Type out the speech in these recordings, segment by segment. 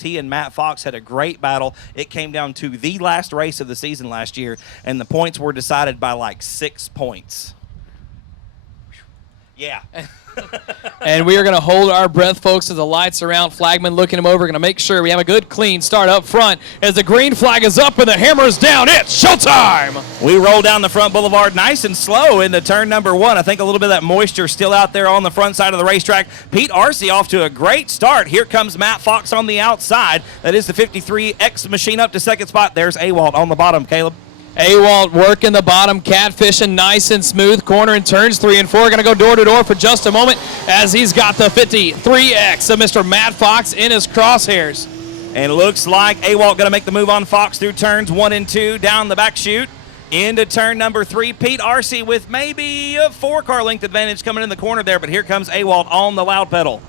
He and Matt Fox had a great battle. It came down to the last race of the season last year, and the points were decided by like 6 points. Yeah. And we are going to hold our breath, folks, as the lights are out. Flagman looking him over. Going to make sure we have a good, clean start up front. As the green flag is up and the hammer is down, it's showtime! We roll down the front boulevard nice and slow into turn number 1. I think a little bit of that moisture still out there on the front side of the racetrack. Pete Arce off to a great start. Here comes Matt Fox on the outside. That is the 53X machine up to second spot. There's Awalt on the bottom, Caleb. Awalt working the bottom, catfishing nice and smooth. Corner in turns 3 and 4. Going to go door to door for just a moment as he's got the 53X of Mr. Matt Fox in his crosshairs. And it looks like Awalt going to make the move on Fox through turns 1 and 2, down the back chute into turn number 3. Pete Arce with maybe a 4-car length advantage coming in the corner there, but here comes Awalt on the loud pedal.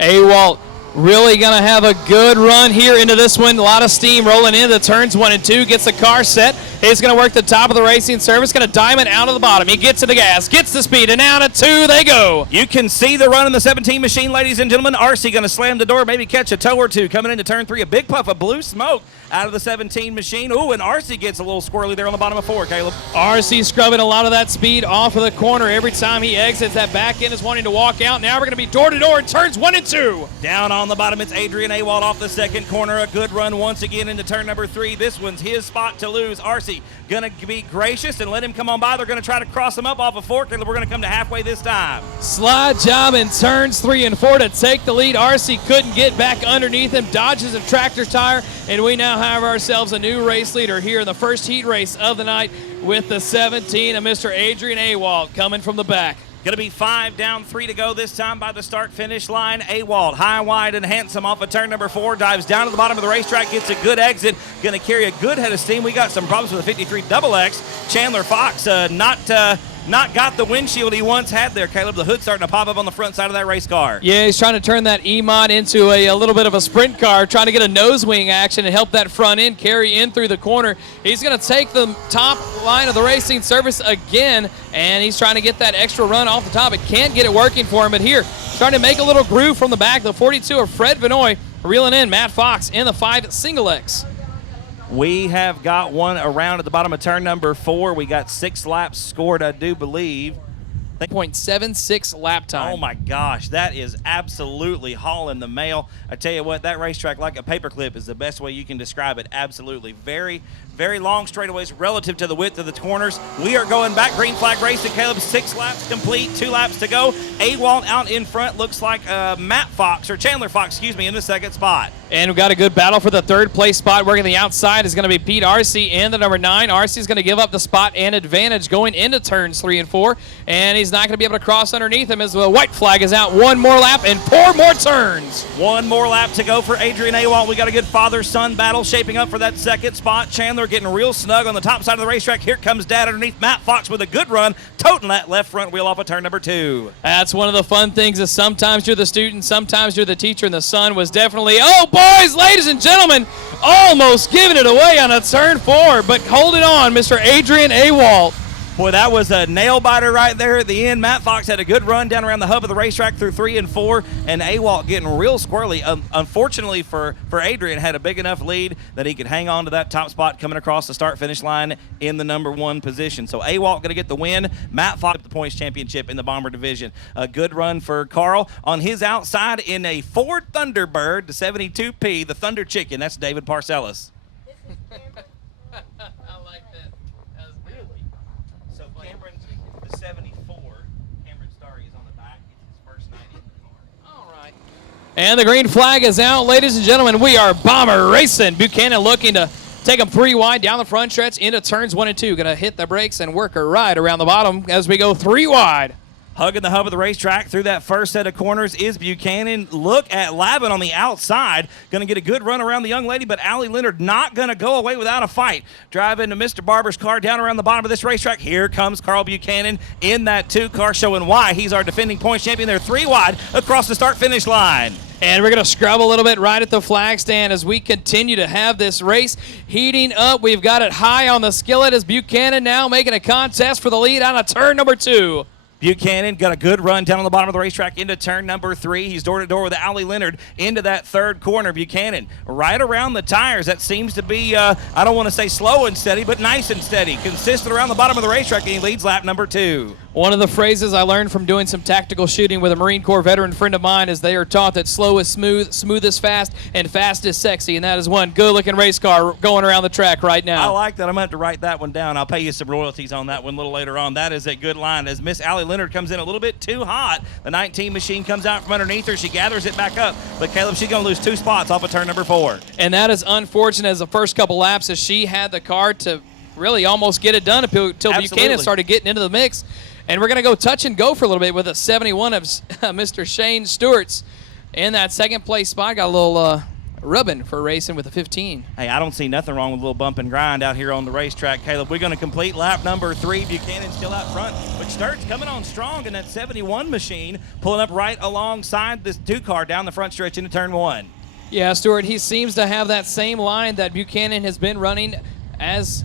Awalt really going to have a good run here into this one. A lot of steam rolling into turns 1 and 2. Gets the car set. He's going to work the top of the racing surface. Going to diamond out of the bottom. He gets to the gas. Gets the speed. And out at 2 they go. You can see the run in the 17 machine, ladies and gentlemen. Arce going to slam the door, maybe catch a toe or two. Coming into turn 3, a big puff of blue smoke out of the 17 machine. Ooh, and Arce gets a little squirrely there on the bottom of 4, Caleb. Arce scrubbing a lot of that speed off of the corner. Every time he exits, that back end is wanting to walk out. Now we're going to be door to door in turns 1 and 2. Down on the bottom, it's Adrian Awalt off the second corner. A good run once again into turn number 3. This one's his spot to lose. Arce going to be gracious and let him come on by. They're going to try to cross him up off a fork, and we're going to come to halfway this time. Slide job in turns 3 and 4 to take the lead. Arce couldn't get back underneath him. Dodges a tractor tire, and we now have ourselves a new race leader here in the first heat race of the night with the 17 of Mr. Adrian Awalt coming from the back. Going to be 5 down, 3 to go this time by the start-finish line. Awalt, high, wide, and handsome off of turn number 4. Dives down to the bottom of the racetrack, gets a good exit. Going to carry a good head of steam. We got some problems with the 53 XX. Chandler Fox not got the windshield he once had there, Caleb. The hood's starting to pop up on the front side of that race car. Yeah, he's trying to turn that E-Mod into a little bit of a sprint car, trying to get a nose wing action and help that front end carry in through the corner. He's going to take the top line of the racing surface again, and he's trying to get that extra run off the top. It can't get it working for him, but here, trying to make a little groove from the back. The 42 of Fred Vinoy reeling in Matt Fox in the 5 single X. We have got one around at the bottom of turn number 4. We got 6 laps scored, I do believe. 0.76 lap time. Oh my gosh, that is absolutely hauling the mail. I tell you what, that racetrack like a paperclip is the best way you can describe it. Absolutely. Very, very long straightaways relative to the width of the corners. We are going back, green flag racing. Caleb, 6 laps complete, 2 laps to go. Awalt out in front, looks like Matt Fox, or Chandler Fox, excuse me, in the second spot. And we've got a good battle for the 3rd place spot. Working the outside is going to be Pete Arce and the number 9. Arce is going to give up the spot and advantage going into turns 3 and 4. And he's not going to be able to cross underneath him as the white flag is out. 1 more lap and 4 more turns. 1 more lap to go for Adrian Awalt. We got a good father-son battle shaping up for that second spot. Chandler getting real snug on the top side of the racetrack. Here comes Dad underneath. Matt Fox with a good run, toting that left front wheel off of turn number 2. That's one of the fun things is sometimes you're the student, sometimes you're the teacher, and the son was definitely, oh boys, ladies and gentlemen, almost giving it away on a turn 4, but hold it on, Mr. Adrian Awalt. Boy, that was a nail-biter right there at the end. Matt Fox had a good run down around the hub of the racetrack through 3 and 4, and Awalt getting real squirrely. Unfortunately for Adrian, had a big enough lead that he could hang on to that top spot coming across the start-finish line in the number 1 position. So Awalt going to get the win. Matt Fox the points championship in the Bomber division. A good run for Carl on his outside in a Ford Thunderbird, the 72P, the Thunder Chicken. That's David Parcellis. The 74, Cameron Starry is on the back. It's his first night in the car. All right. And the green flag is out, ladies and gentlemen. We are Bomber racing. Buchanan looking to take them 3 wide down the front stretch into turns 1 and 2. Going to hit the brakes and work a ride around the bottom as we go 3 wide. Hugging the hub of the racetrack through that first set of corners is Buchanan. Look at Laven on the outside. Going to get a good run around the young lady, but Allie Leonard not going to go away without a fight. Driving to Mr. Barber's car down around the bottom of this racetrack. Here comes Carl Buchanan in that 2 car, showing why he's our defending points champion. They're 3 wide across the start-finish line. And we're going to scrub a little bit right at the flag stand as we continue to have this race heating up. We've got it high on the skillet as Buchanan now making a contest for the lead on a turn number 2. Buchanan got a good run down on the bottom of the racetrack into turn number 3. He's door-to-door with Allie Leonard into that third corner. Buchanan right around the tires. That seems to be, I don't want to say slow and steady, but nice and steady. Consistent around the bottom of the racetrack, and he leads lap number 2. One of the phrases I learned from doing some tactical shooting with a Marine Corps veteran friend of mine is they are taught that slow is smooth, smooth is fast, and fast is sexy, and that is one good-looking race car going around the track right now. I like that. I'm going to have to write that one down. I'll pay you some royalties on that one a little later on. That is a good line. As Miss Allie Leonard comes in a little bit too hot, the 19 machine comes out from underneath her. She gathers it back up, but Caleb, she's going to lose 2 spots off of turn number 4. And that is unfortunate as the first couple laps as she had the car to really almost get it done until Buchanan started getting into the mix. And we're going to go touch and go for a little bit with a 71 of Mr. Shane Stewart's in that second place spot. Got a little rubbing for racing with a 15. Hey, I don't see nothing wrong with a little bump and grind out here on the racetrack, Caleb. We're going to complete lap number 3. Buchanan still out front, but Sturt's coming on strong in that 71 machine, pulling up right alongside this 2 car down the front stretch into turn 1. Yeah, Stewart, he seems to have that same line that Buchanan has been running as,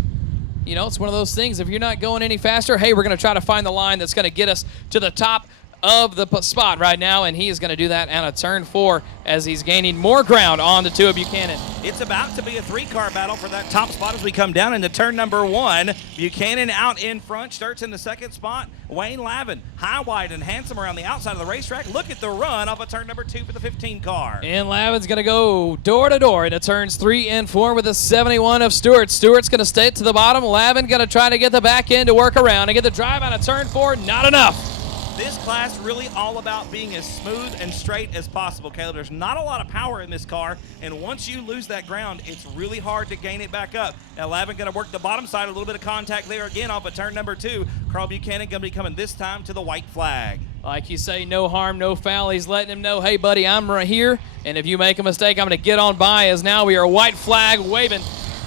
you know, it's one of those things. If you're not going any faster, hey, we're going to try to find the line that's going to get us to the top of the spot right now, and he is going to do that out of turn 4 as he's gaining more ground on the 2 of Buchanan. It's about to be a 3-car battle for that top spot as we come down into turn number 1. Buchanan out in front, starts in the second spot. Wayne Laven, high, wide, and handsome around the outside of the racetrack. Look at the run off of turn number 2 for the 15 car. And Laven's going to go door-to-door into turns 3 and 4 with a 71 of Stewart. Stewart's going to stay to the bottom. Laven going to try to get the back end to work around and get the drive out of turn 4. Not enough. This class really all about being as smooth and straight as possible, Caleb. There's not a lot of power in this car, and once you lose that ground, it's really hard to gain it back up. Now, Laven going to work the bottom side, a little bit of contact there again off of turn number 2. Carl Buchanan going to be coming this time to the white flag. Like you say, no harm, no foul. He's letting him know, hey, buddy, I'm right here, and if you make a mistake, I'm going to get on by, as now we are white flag waving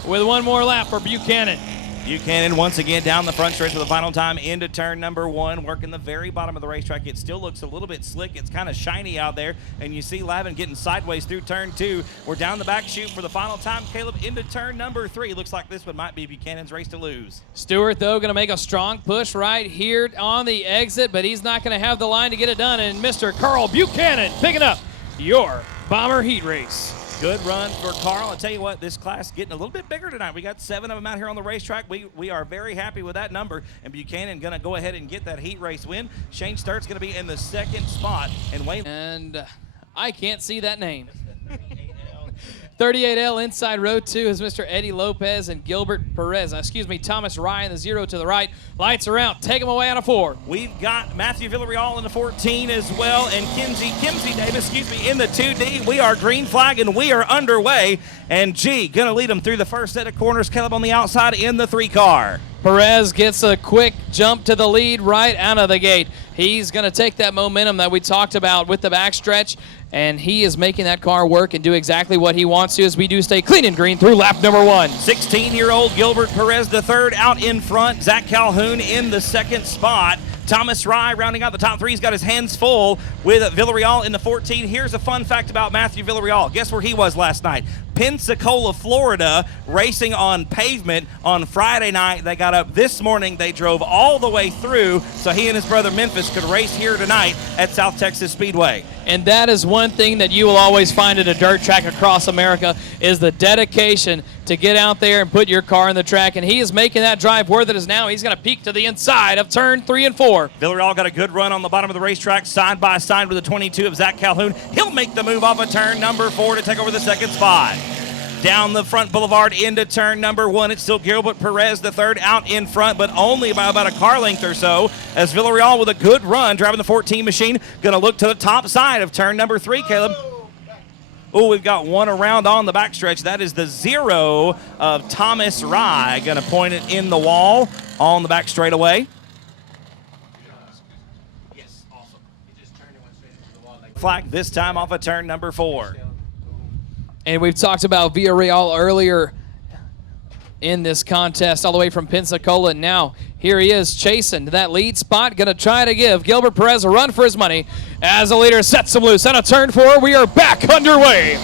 with one more lap for Buchanan. Buchanan once again down the front stretch for the final time into turn number 1, working the very bottom of the racetrack. It still looks a little bit slick. It's kind of shiny out there, and you see Laven getting sideways through turn 2. We're down the back chute for the final time, Caleb, into turn number 3. Looks like this one might be Buchanan's race to lose. Stewart, though, going to make a strong push right here on the exit, but he's not going to have the line to get it done, and Mr. Carl Buchanan picking up your Bomber Heat Race. Good run for Carl. I'll tell you what, this class is getting a little bit bigger tonight. We got 7 of them out here on the racetrack. We are very happy with that number, and Buchanan going to go ahead and get that heat race win. Shane Sturt's going to be in the second spot, and Wayne. And I can't see that name. 38L inside row 2 is Mr. Eddie Lopez and Gilbert Perez. Thomas Ryan, the 0 to the right. Lights are out. Take him away on a 4. We've got Matthew Villarreal in the 14 as well, and Kimsey Davis, in the 2D. We are green flag, and we are underway. And G going to lead them through the first set of corners. Caleb on the outside in the 3-car. Perez gets a quick jump to the lead right out of the gate. He's going to take that momentum that we talked about with the backstretch, and he is making that car work and do exactly what he wants to as we do stay clean and green through lap number 1. 16-year-old Gilbert Perez the third out in front. Zach Calhoun in the second spot. Thomas Rye rounding out the top 3. He's got his hands full with Villarreal in the 14. Here's a fun fact about Matthew Villarreal. Guess where he was last night? Pensacola, Florida, racing on pavement on Friday night. They got up this morning. They drove all the way through so he and his brother Memphis could race here tonight at South Texas Speedway. And that is one thing that you will always find at a dirt track across America is the dedication to get out there and put your car in the track. And he is making that drive where that is now. He's going to peek to the inside of turn 3 and 4. Villarreal got a good run on the bottom of the racetrack, side by side with the 22 of Zach Calhoun. He'll make the move off of turn number 4 to take over the second spot. Down the front boulevard into turn number 1, it's still Gilbert Perez the third out in front, but only by about a car length or so, as Villarreal with a good run driving the 14 machine going to look to the top side of turn number 3, Caleb. Oh, we've got one around on the backstretch. That is the 0 of Thomas Rye. Going to point it in the wall on the back straightaway. Yes, awesome. You just turned it one straight into the wall. Flag this time off of turn number 4. And we've talked about Villarreal earlier in this contest all the way from Pensacola. And now here he is chasing that lead spot. Going to try to give Gilbert Perez a run for his money as the leader sets him loose. On a turn 4, we are back underway.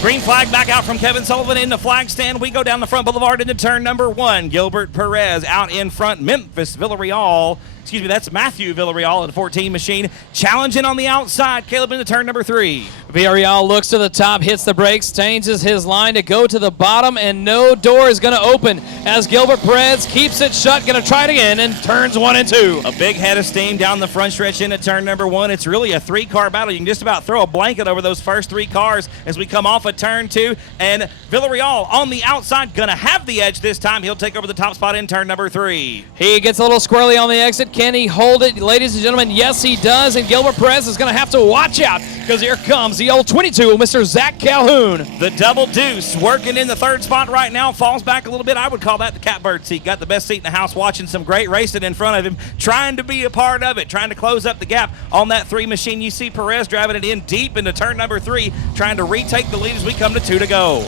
Green flag back out from Kevin Sullivan in the flag stand. We go down the front boulevard into turn number 1. Gilbert Perez out in front. Memphis Villarreal That's Matthew Villarreal in the 14 machine. Challenging on the outside. Caleb into turn number 3. Villarreal looks to the top, hits the brakes, changes his line to go to the bottom, and no door is going to open as Gilbert Perez keeps it shut, going to try it again, and turns 1 and 2. A big head of steam down the front stretch into turn number 1. It's really a 3-car battle. You can just about throw a blanket over those first 3 cars as we come off of turn 2. And Villarreal on the outside, going to have the edge this time. He'll take over the top spot in turn number 3. He gets a little squirrely on the exit. Can he hold it? Ladies and gentlemen, yes, he does. And Gilbert Perez is going to have to watch out because here comes the old 22, Mr. Zach Calhoun. The double deuce working in the 3rd spot right now. Falls back a little bit. I would call that the catbird seat. Got the best seat in the house, watching some great racing in front of him, trying to be a part of it, trying to close up the gap on that 3 machine. You see Perez driving it in deep into turn number 3, trying to retake the lead as we come to 2 to go.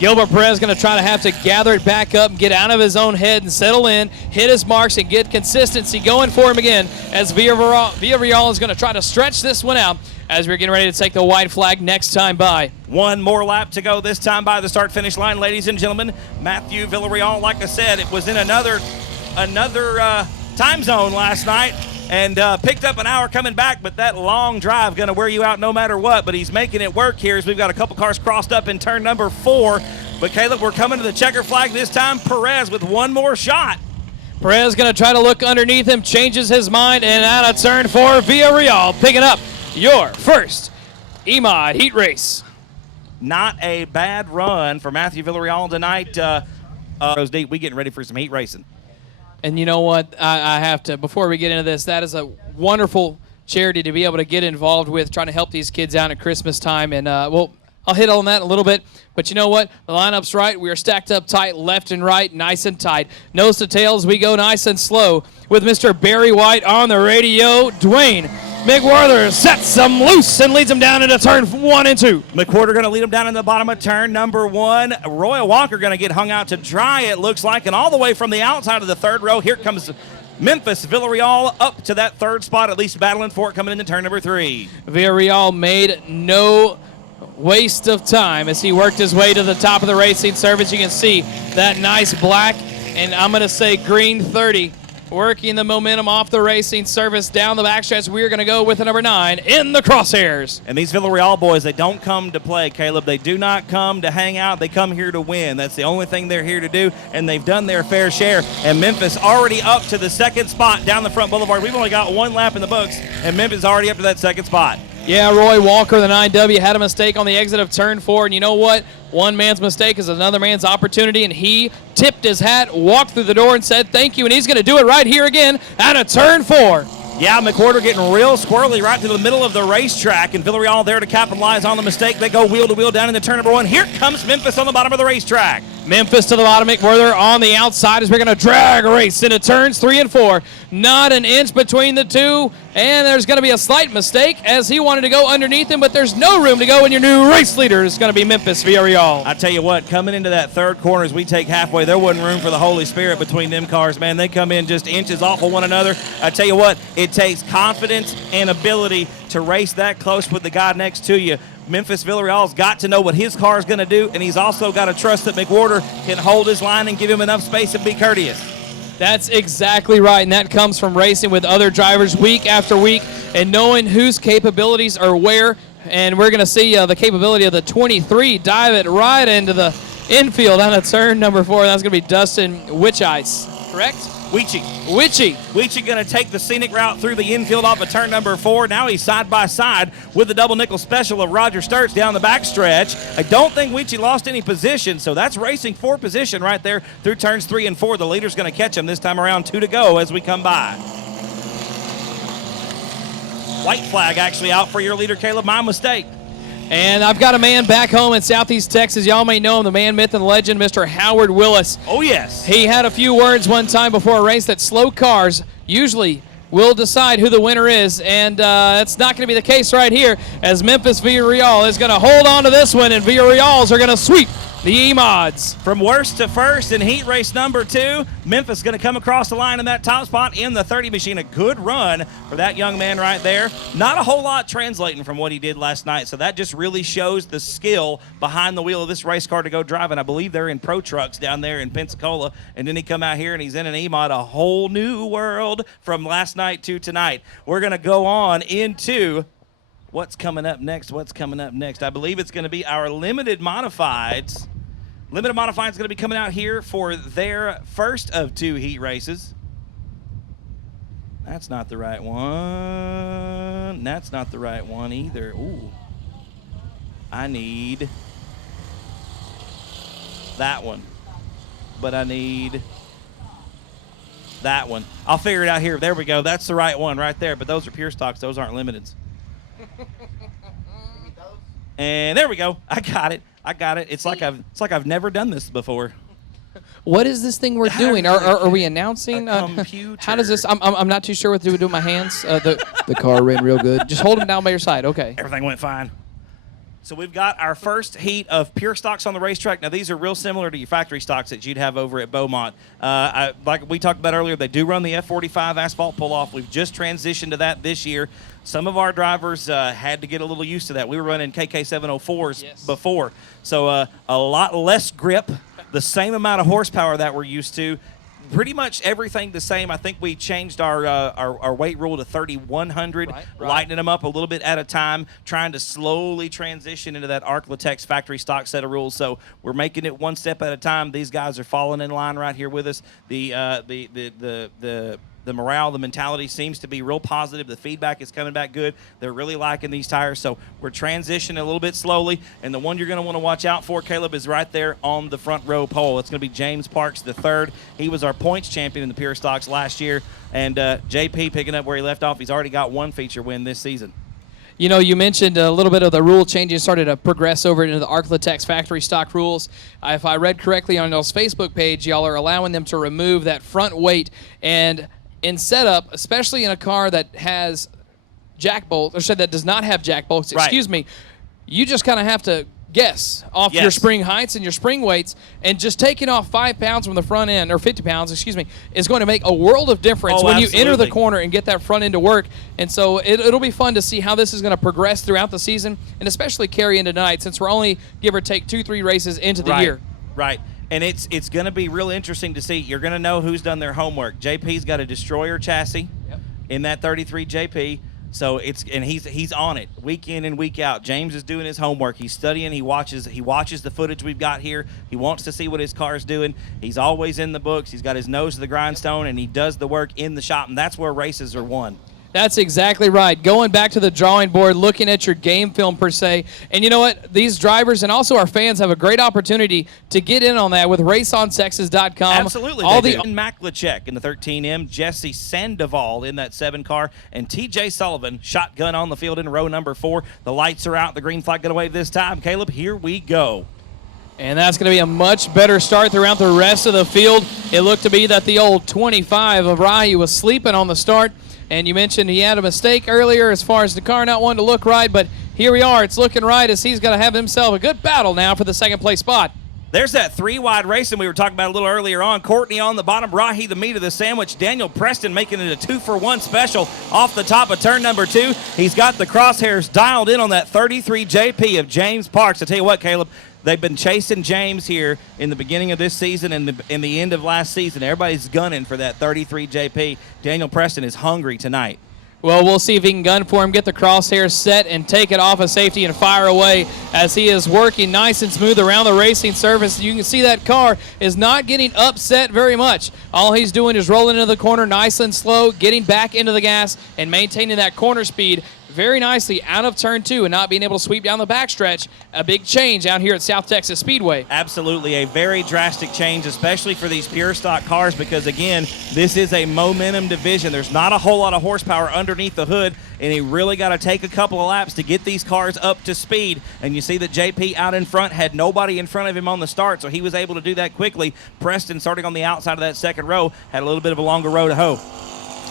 Gilbert Perez going to try to have to gather it back up and get out of his own head and settle in, hit his marks, and get consistency going for him again as Villarreal is going to try to stretch this one out as we're getting ready to take the white flag next time by. 1 more lap to go this time by the start-finish line, ladies and gentlemen. Matthew Villarreal, like I said, it was in another time zone last night and picked up an hour coming back, but that long drive going to wear you out no matter what, but he's making it work here as we've got a couple cars crossed up in turn number 4. But Caleb, we're coming to the checker flag this time. Perez with 1 more shot. Perez going to try to look underneath him, changes his mind, and out of turn 4, Villarreal picking up your first EMOD heat race. Not a bad run for Matthew Villarreal tonight. Rose Deep, we getting ready for some heat racing. And you know what? I have to, before we get into this, that is a wonderful charity to be able to get involved with, trying to help these kids out at Christmas time. And, I'll hit on that in a little bit. But you know what? The lineup's right. We are stacked up tight, left and right, nice and tight. Nose to tails, we go nice and slow with Mr. Barry White on the radio. Dwayne McWhorter sets them loose and leads them down into turn 1 and 2. McWhorter going to lead them down in the bottom of turn number 1. Roy Walker going to get hung out to dry, it looks like. And all the way from the outside of the 3rd row, here comes Memphis Villarreal up to that 3rd spot, at least battling for it, coming into turn number 3. Villarreal made no waste of time as he worked his way to the top of the racing surface. You can see that nice black and I'm going to say green 30 working the momentum off the racing surface down the backstretch. We're going to go with the number 9 in the crosshairs. And these Villarreal boys, they don't come to play, Caleb. They do not come to hang out. They come here to win. That's the only thing they're here to do, and they've done their fair share. And Memphis already up to the 2nd spot down the front boulevard. We've only got 1 lap in the books, and Memphis is already up to that 2nd spot. Yeah, Roy Walker, the 9W, had a mistake on the exit of turn 4, and you know what? One man's mistake is another man's opportunity, and he tipped his hat, walked through the door, and said thank you, and he's going to do it right here again out of turn 4. Yeah, McWhorter getting real squirrely right to the middle of the racetrack, and Villarreal there to capitalize on the mistake. They go wheel to wheel down into turn number 1. Here comes Memphis on the bottom of the racetrack. Memphis to the bottom, McWhorter on the outside as we're going to drag a race into turns 3 and 4. Not an inch between the two, and there's going to be a slight mistake as he wanted to go underneath him, but there's no room to go, and your new race leader is going to be Memphis Villarreal. I tell you what, coming into that 3rd corner as we take halfway, there wasn't room for the Holy Spirit between them cars, man. They come in just inches off of one another. I tell you what, it takes confidence and ability to race that close with the guy next to you. Memphis Villarreal's got to know what his car is going to do, and he's also got to trust that McWhorter can hold his line and give him enough space and be courteous. That's exactly right, and that comes from racing with other drivers week after week and knowing whose capabilities are where. And we're going to see the capability of the 23 dive it right into the infield on a turn number 4. That's going to be Dustin Witchice, correct? Witchy going to take the scenic route through the infield off of turn number 4. Now he's side by side with the double nickel special of Roger Sturts down the backstretch. I don't think Witchy lost any position, so that's racing for position right there through turns 3 and 4. The leader's going to catch him this time around. 2 to go as we come by. White flag actually out for your leader, Caleb. My mistake. And I've got a man back home in Southeast Texas. Y'all may know him, the man, myth, and legend, Mr. Howard Willis. Oh, yes. He had a few words one time before a race that slow cars usually will decide who the winner is, and it's not going to be the case right here as Memphis Villarreal is going to hold on to this one, and Villarreals are going to sweep The E-Mods. From worst to first in heat race number 2, Memphis going to come across the line in that top spot in the 30 machine. A good run for that young man right there. Not a whole lot translating from what he did last night, so that just really shows the skill behind the wheel of this race car to go driving. I believe they're in pro trucks down there in Pensacola, and then he come out here and he's in an E-Mod, a whole new world from last night to tonight. We're going to go on into what's coming up next. I believe it's going to be our limited modifieds. Limited Modified is going to be coming out here for their first of 2 heat races. That's not the right one. That's not the right one either. Ooh. I need that one. But I need that one. I'll figure it out here. There we go. That's the right one right there. But those are pure stocks. Those aren't limiteds. And there we go. I got it. It's like I've never done this before. What is this thing we're doing? Are we announcing? Computer. How does this? I'm not too sure what to do with my hands. The car ran real good. Just hold them down by your side. Okay. Everything went fine. So we've got our first heat of pure stocks on the racetrack. Now, these are real similar to your factory stocks that you'd have over at Beaumont. Like we talked about earlier, they do run the F45 asphalt pull-off. We've just transitioned to that this year. Some of our drivers had to get a little used to that. We were running KK704s before, so a lot less grip, the same amount of horsepower that we're used to. Pretty much everything the same. I think we changed our weight rule to 3,100, right. Lightening them up a little bit at a time, trying to slowly transition into that Arklatex factory stock set of rules. So we're making it one step at a time. These guys are falling in line right here with us. The morale, the mentality seems to be real positive. The feedback is coming back good. They're really liking these tires. So we're transitioning a little bit slowly. And the one you're going to want to watch out for, Caleb, is right there on the front row pole. It's going to be James Parks III. He was our points champion in the Pure Stocks last year. And JP picking up where he left off. He's already got 1 feature win this season. You know, you mentioned a little bit of the rule changes started to progress over into the Arklatex factory stock rules. If I read correctly on y'all's Facebook page, y'all are allowing them to remove that front weight. And in setup, especially in a car that has jack bolts, or said that does not have jack bolts, excuse me, you just kind of have to guess off your spring heights and your spring weights, and just taking off 5 pounds from the front end, or 50 pounds, excuse me, is going to make a world of difference when you enter the corner and get that front end to work. And so it'll be fun to see how this is going to progress throughout the season, and especially carry into tonight, since we're only, give or take, 2-3 races into the year. Right. And it's going to be real interesting to see. You're going to know who's done their homework. JP's got a destroyer chassis in that 33 JP. So he's on it week in and week out. James is doing his homework. He's studying. He watches the footage we've got here. He wants to see what his car's doing. He's always in the books. He's got his nose to the grindstone, and he does the work in the shop, and that's where races are won. That's exactly right. Going back to the drawing board, looking at your game film per se. And you know what? These drivers and also our fans have a great opportunity to get in on that with RaceOnTexas.com. Absolutely. All the Maklachek in the 13M, Jesse Sandoval in that 7 car, and TJ Sullivan shotgun on the field in row number 4. The lights are out. The green flag going to wave this time. Caleb, here we go. And that's going to be a much better start throughout the rest of the field. It looked to be that the old 25 of Rahi was sleeping on the start. And you mentioned he had a mistake earlier as far as the car not wanting to look right, but here we are. It's looking right as he's going to have himself a good battle now for the second place spot. There's that 3-wide racing we were talking about a little earlier on. Courtney on the bottom, Rahi the meat of the sandwich. Daniel Preston making it a 2-for-1 special off the top of turn number 2. He's got the crosshairs dialed in on that 33 JP of James Parks. I tell you what, Caleb, they've been chasing James here in the beginning of this season and in the end of last season. Everybody's gunning for that 33 JP. Daniel Preston is hungry tonight. Well, we'll see if he can gun for him, get the crosshairs set, and take it off of safety and fire away as he is working nice and smooth around the racing surface. You can see that car is not getting upset very much. All he's doing is rolling into the corner nice and slow, getting back into the gas, and maintaining that corner speed very nicely out of turn 2 and not being able to sweep down the backstretch. A big change out here at South Texas Speedway. Absolutely, a very drastic change, especially for these pure stock cars, because again, this is a momentum division. There's not a whole lot of horsepower underneath the hood, and he really got to take a couple of laps to get these cars up to speed. And you see that JP out in front had nobody in front of him on the start, so he was able to do that quickly. Preston, starting on the outside of that second row, had a little bit of a longer row to hoe.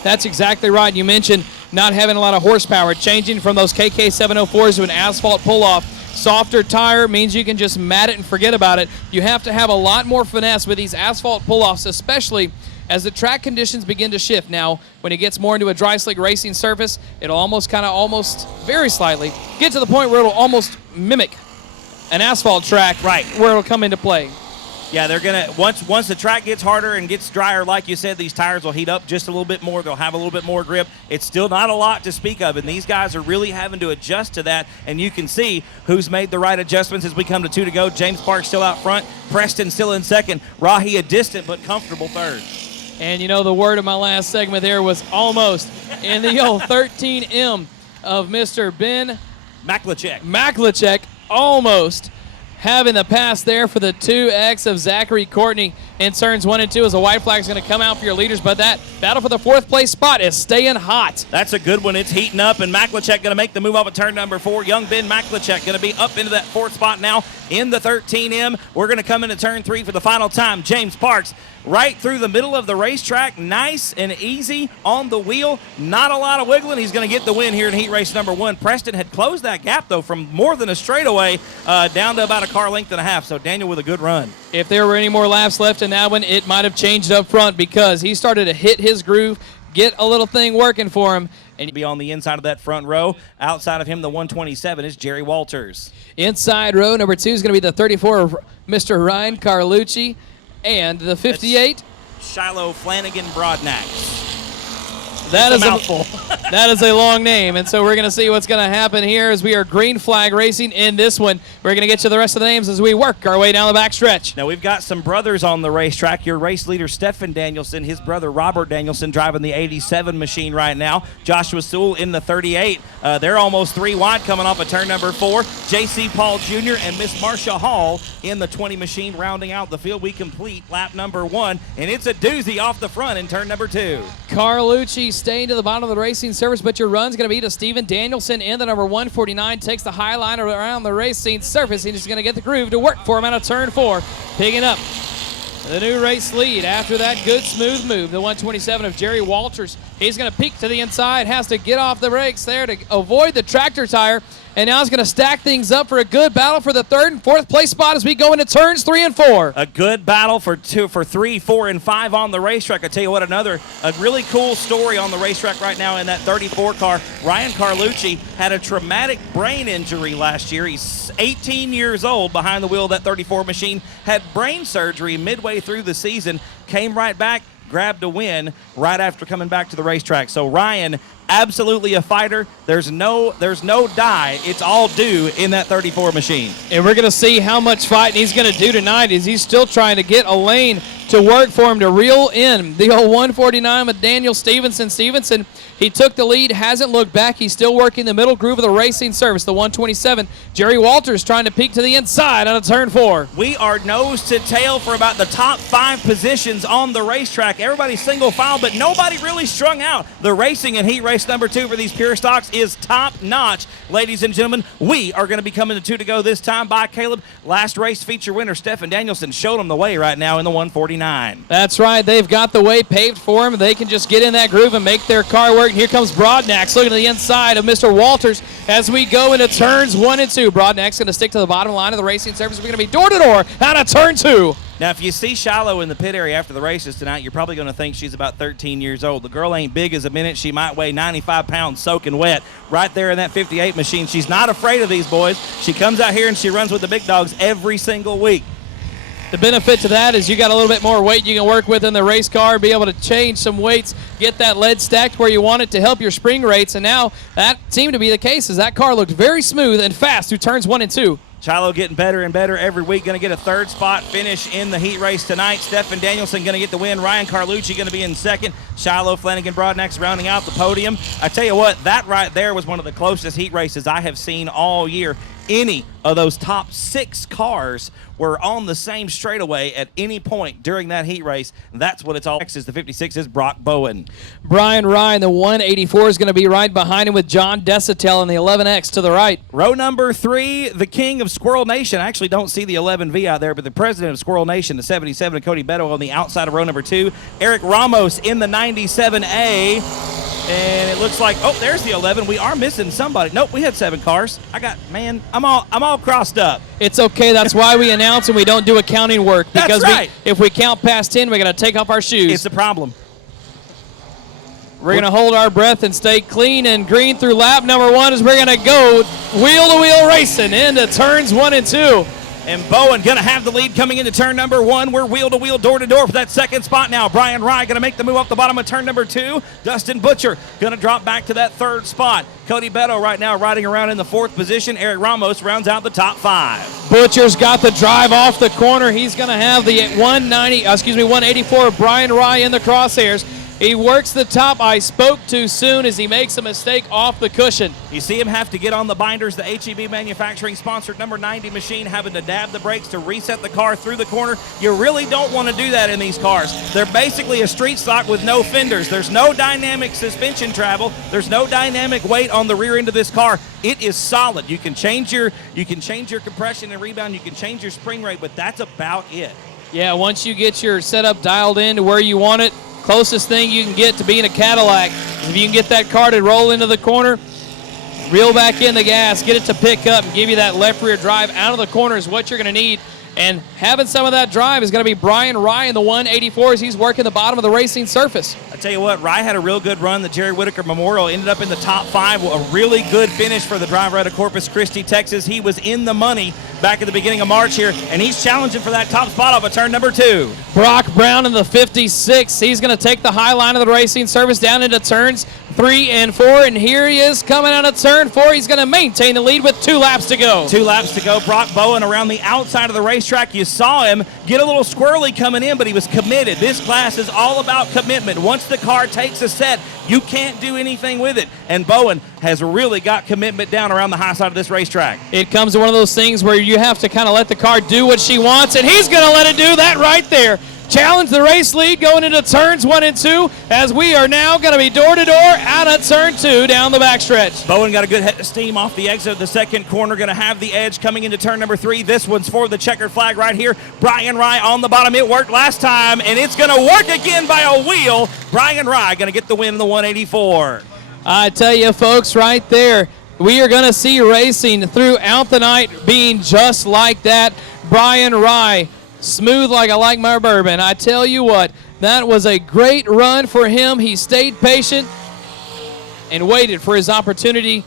That's exactly right. You mentioned not having a lot of horsepower, changing from those KK704s to an asphalt pull-off. Softer tire means you can just mat it and forget about it. You have to have a lot more finesse with these asphalt pull-offs, especially as the track conditions begin to shift. Now, when it gets more into a dry slick racing surface, it'll almost very slightly get to the point where it'll almost mimic an asphalt track, right, where it'll come into play. Yeah, they're gonna once the track gets harder and gets drier, like you said, these tires will heat up just a little bit more. They'll have a little bit more grip. It's still not a lot to speak of, and these guys are really having to adjust to that. And you can see who's made the right adjustments as we come to 2 to go. James Parks still out front, Preston still in second, Rahi a distant but comfortable third. And you know, the word of my last segment there was almost in the old 13M of Mr. Ben Maklachek, almost having the pass there for the 2X of Zachary Courtney in turns 1 and 2 as a white flag is going to come out for your leaders, but that battle for the 4th place spot is staying hot. That's a good one. It's heating up, and Maklachek going to make the move off of turn number 4. Young Ben Maklachek going to be up into that 4th spot now in the 13M. We're going to come into turn 3 for the final time. James Parks right through the middle of the racetrack, nice and easy on the wheel, not a lot of wiggling. He's going to get the win here in heat race number 1. Preston had closed that gap, though, from more than a straightaway down to about a car length and a half, so Daniel with a good run. If there were any more laps left in that one, it might have changed up front because he started to hit his groove, get a little thing working for him. And be on the inside of that front row. Outside of him, the 127 is Jerry Walters. Inside row number 2 is going to be the 34 of Mr. Ryan Carlucci. And the 58, Shiloh Flanagan Broadnax. That is a mouthful. That is a long name, and so we're going to see what's going to happen here as we are green flag racing in this one. We're going to get to the rest of the names as we work our way down the back stretch. Now, we've got some brothers on the racetrack. Your race leader, Stephen Danielson, his brother, Robert Danielson, driving the 87 machine right now. Joshua Sewell in the 38. They're almost 3 wide coming off of turn number 4. J.C. Paul Jr. and Miss Marcia Hall in the 20 machine rounding out the field. We complete lap number 1, and it's a doozy off the front in turn number 2. Carlucci staying to the bottom of the racing surface, but your run's going to be to Stephen Danielson in the number 149. Takes the high line around the racing surface. He's going to get the groove to work for him out of turn 4. Picking up the new race lead after that good smooth move. The 127 of Jerry Walters. He's going to peek to the inside, has to get off the brakes there to avoid the tractor tire. And now he's going to stack things up for a good battle for the 3rd and 4th place spot as we go into turns 3 and 4. A good battle for 3, 4, and 5 on the racetrack. I tell you what, a really cool story on the racetrack right now in that 34 car. Ryan Carlucci had a traumatic brain injury last year. He's 18 years old behind the wheel of that 34 machine. Had brain surgery midway through the season. Came right back, grabbed a win right after coming back to the racetrack. So Ryan, absolutely a fighter. There's no die. It's all due in that 34 machine. And we're going to see how much fighting he's going to do tonight as he's still trying to get a lane to work for him to reel in the old 149 with Daniel Stevenson. Stevenson, he took the lead, hasn't looked back. He's still working the middle groove of the racing service, the 127. Jerry Walters trying to peek to the inside on a turn 4. We are nose to tail for about the top 5 positions on the racetrack. Everybody's single file, but nobody really strung out. The racing in heat race number 2 for these pure stocks is top notch. Ladies and gentlemen, we are going to be coming to 2 to go this time by Caleb. Last race feature winner, Stephen Danielson, showed him the way right now in the 149. That's right. They've got the way paved for him. They can just get in that groove and make their car work. And here comes Broadnax looking to the inside of Mr. Walters as we go into turns 1 and 2. Broadnax going to stick to the bottom line of the racing surface. We're going to be door-to-door out of turn 2. Now, if you see Shiloh in the pit area after the races tonight, you're probably going to think she's about 13 years old. The girl ain't big as a minute. She might weigh 95 pounds soaking wet right there in that 58 machine. She's not afraid of these boys. She comes out here and she runs with the big dogs every single week. The benefit to that is you got a little bit more weight you can work with in the race car, be able to change some weights, get that lead stacked where you want it to help your spring rates. And now that seemed to be the case as that car looked very smooth and fast through turns 1 and 2. Shiloh getting better and better every week. Going to get a 3rd spot finish in the heat race tonight. Stephen Danielson going to get the win. Ryan Carlucci going to be in 2nd. Shiloh Flanagan Broadnax rounding out the podium. I tell you what, that right there was one of the closest heat races I have seen all year. Any of those top 6 cars were on the same straightaway at any point during that heat race. That's what it's all. Next is the 56 is Brock Bowen. Brian Ryan, the 184, is going to be right behind him with John Desatel in the 11X to the right. Row number 3, the king of Squirrel Nation. I actually don't see the 11V out there, but the president of Squirrel Nation, the 77, Cody Beto on the outside of row number 2. Eric Ramos in the 97A. And it looks like, oh, there's the 11. We are missing somebody. Nope, we had 7 cars. I'm all crossed up. It's okay. That's why we announce and we don't do accounting work. Because That's right. if we count past 10, we got to take off our shoes. It's a problem. We're going to hold our breath and stay clean and green through lap number 1 as we're going to go wheel-to-wheel racing into turns 1 and 2. And Bowen going to have the lead coming into turn number 1. We're wheel-to-wheel, door-to-door for that second spot now. Brian Rye going to make the move up the bottom of turn number 2. Dustin Butcher going to drop back to that 3rd spot. Cody Beto right now riding around in the 4th position. Eric Ramos rounds out the top 5. Butcher's got the drive off the corner. He's going to have the 184 of Brian Rye in the crosshairs. He works the top. I spoke too soon as he makes a mistake off the cushion. You see him have to get on the binders. The HEB Manufacturing sponsored number 90 machine having to dab the brakes to reset the car through the corner. You really don't want to do that in these cars. They're basically a street stock with no fenders. There's no dynamic suspension travel. There's no dynamic weight on the rear end of this car. It is solid. You can change your compression and rebound. You can change your spring rate, but that's about it. Yeah, once you get your setup dialed in to where you want it, closest thing you can get to being a Cadillac. If you can get that car to roll into the corner, reel back in the gas, get it to pick up, and give you that left rear drive out of the corner is what you're going to need. And having some of that drive is going to be Brian Rye in the 184 as he's working the bottom of the racing surface. I tell you what, Rye had a real good run. The Jerry Whitaker Memorial ended up in the top 5. A really good finish for the driver out of Corpus Christi, Texas. He was in the money back at the beginning of March here, and he's challenging for that top spot off of turn number 2. Brock Brown in the 56. He's going to take the high line of the racing surface down into turns 3 and 4, and here he is coming out of turn 4. He's going to maintain the lead with 2 laps to go. 2 laps to go. Brock Bowen around the outside of the racetrack. You saw him get a little squirrely coming in, but he was committed. This class is all about commitment. Once the car takes a set, you can't do anything with it. And Bowen has really got commitment down around the high side of this racetrack. It comes to one of those things where you have to kind of let the car do what she wants, and he's going to let it do that right there. Challenge the race lead going into turns 1 and 2 as we are now going to be door-to-door out of turn 2 down the backstretch. Bowen got a good head of steam off the exit of the second corner. Going to have the edge coming into turn number 3. This one's for the checkered flag right here. Brian Rye on the bottom. It worked last time, and it's going to work again by a wheel. Brian Rye going to get the win in the 184. I tell you, folks, right there, we are going to see racing throughout the night being just like that. Brian Rye, smooth like I like my bourbon. I tell you what, that was a great run for him. He stayed patient and waited for his opportunity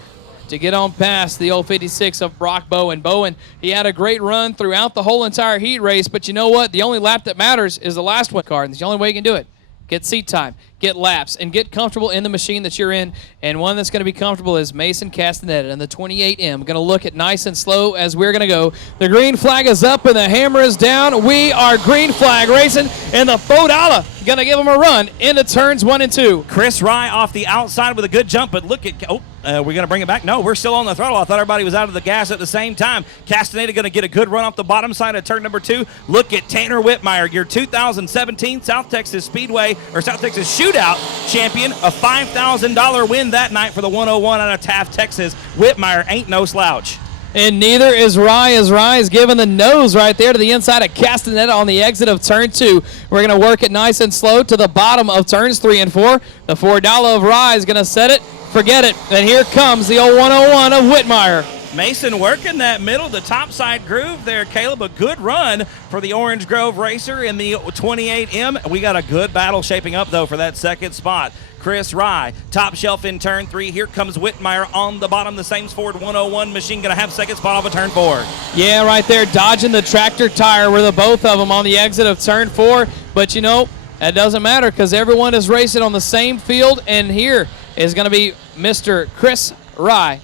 to get on past the old 56 of Brock Bowen. Bowen, he had a great run throughout the whole entire heat race, but you know what? The only lap that matters is the last one car, and it's the only way you can do it. Get seat time, get laps, and get comfortable in the machine that you're in. And one that's going to be comfortable is Mason Castaneda in the 28M. Going to look at nice and slow as we're going to go. The green flag is up and the hammer is down. We are green flag racing, and the $4 going to give him a run into turns 1 and 2. Chris Rye off the outside with a good jump, but look at, we're going to bring it back. No, we're still on the throttle. I thought everybody was out of the gas at the same time. Castaneda going to get a good run off the bottom side of turn number 2. Look at Tanner Whitmire, your 2017 South Texas Speedway or South Texas Shootout champion, a $5,000 win that night for the 101 out of Taft, Texas. Whitmire ain't no slouch. And neither is Rye, as Rye is giving the nose right there to the inside of Castaneda on the exit of turn 2. We're going to work it nice and slow to the bottom of turns 3 and 4. The $4 of Rye is going to set it, forget it, and here comes the old 101 of Whitmire. Mason working that middle, the top side groove there, Caleb. A good run for the Orange Grove racer in the 28M. We got a good battle shaping up, though, for that second spot. Chris Rye, top shelf in turn 3. Here comes Whitmire on the bottom. The same Ford 101 machine going to have second spot off of turn 4. Yeah, right there, dodging the tractor tire were the both of them on the exit of turn 4. But, you know, that doesn't matter because everyone is racing on the same field. And here is going to be Mr. Chris Rye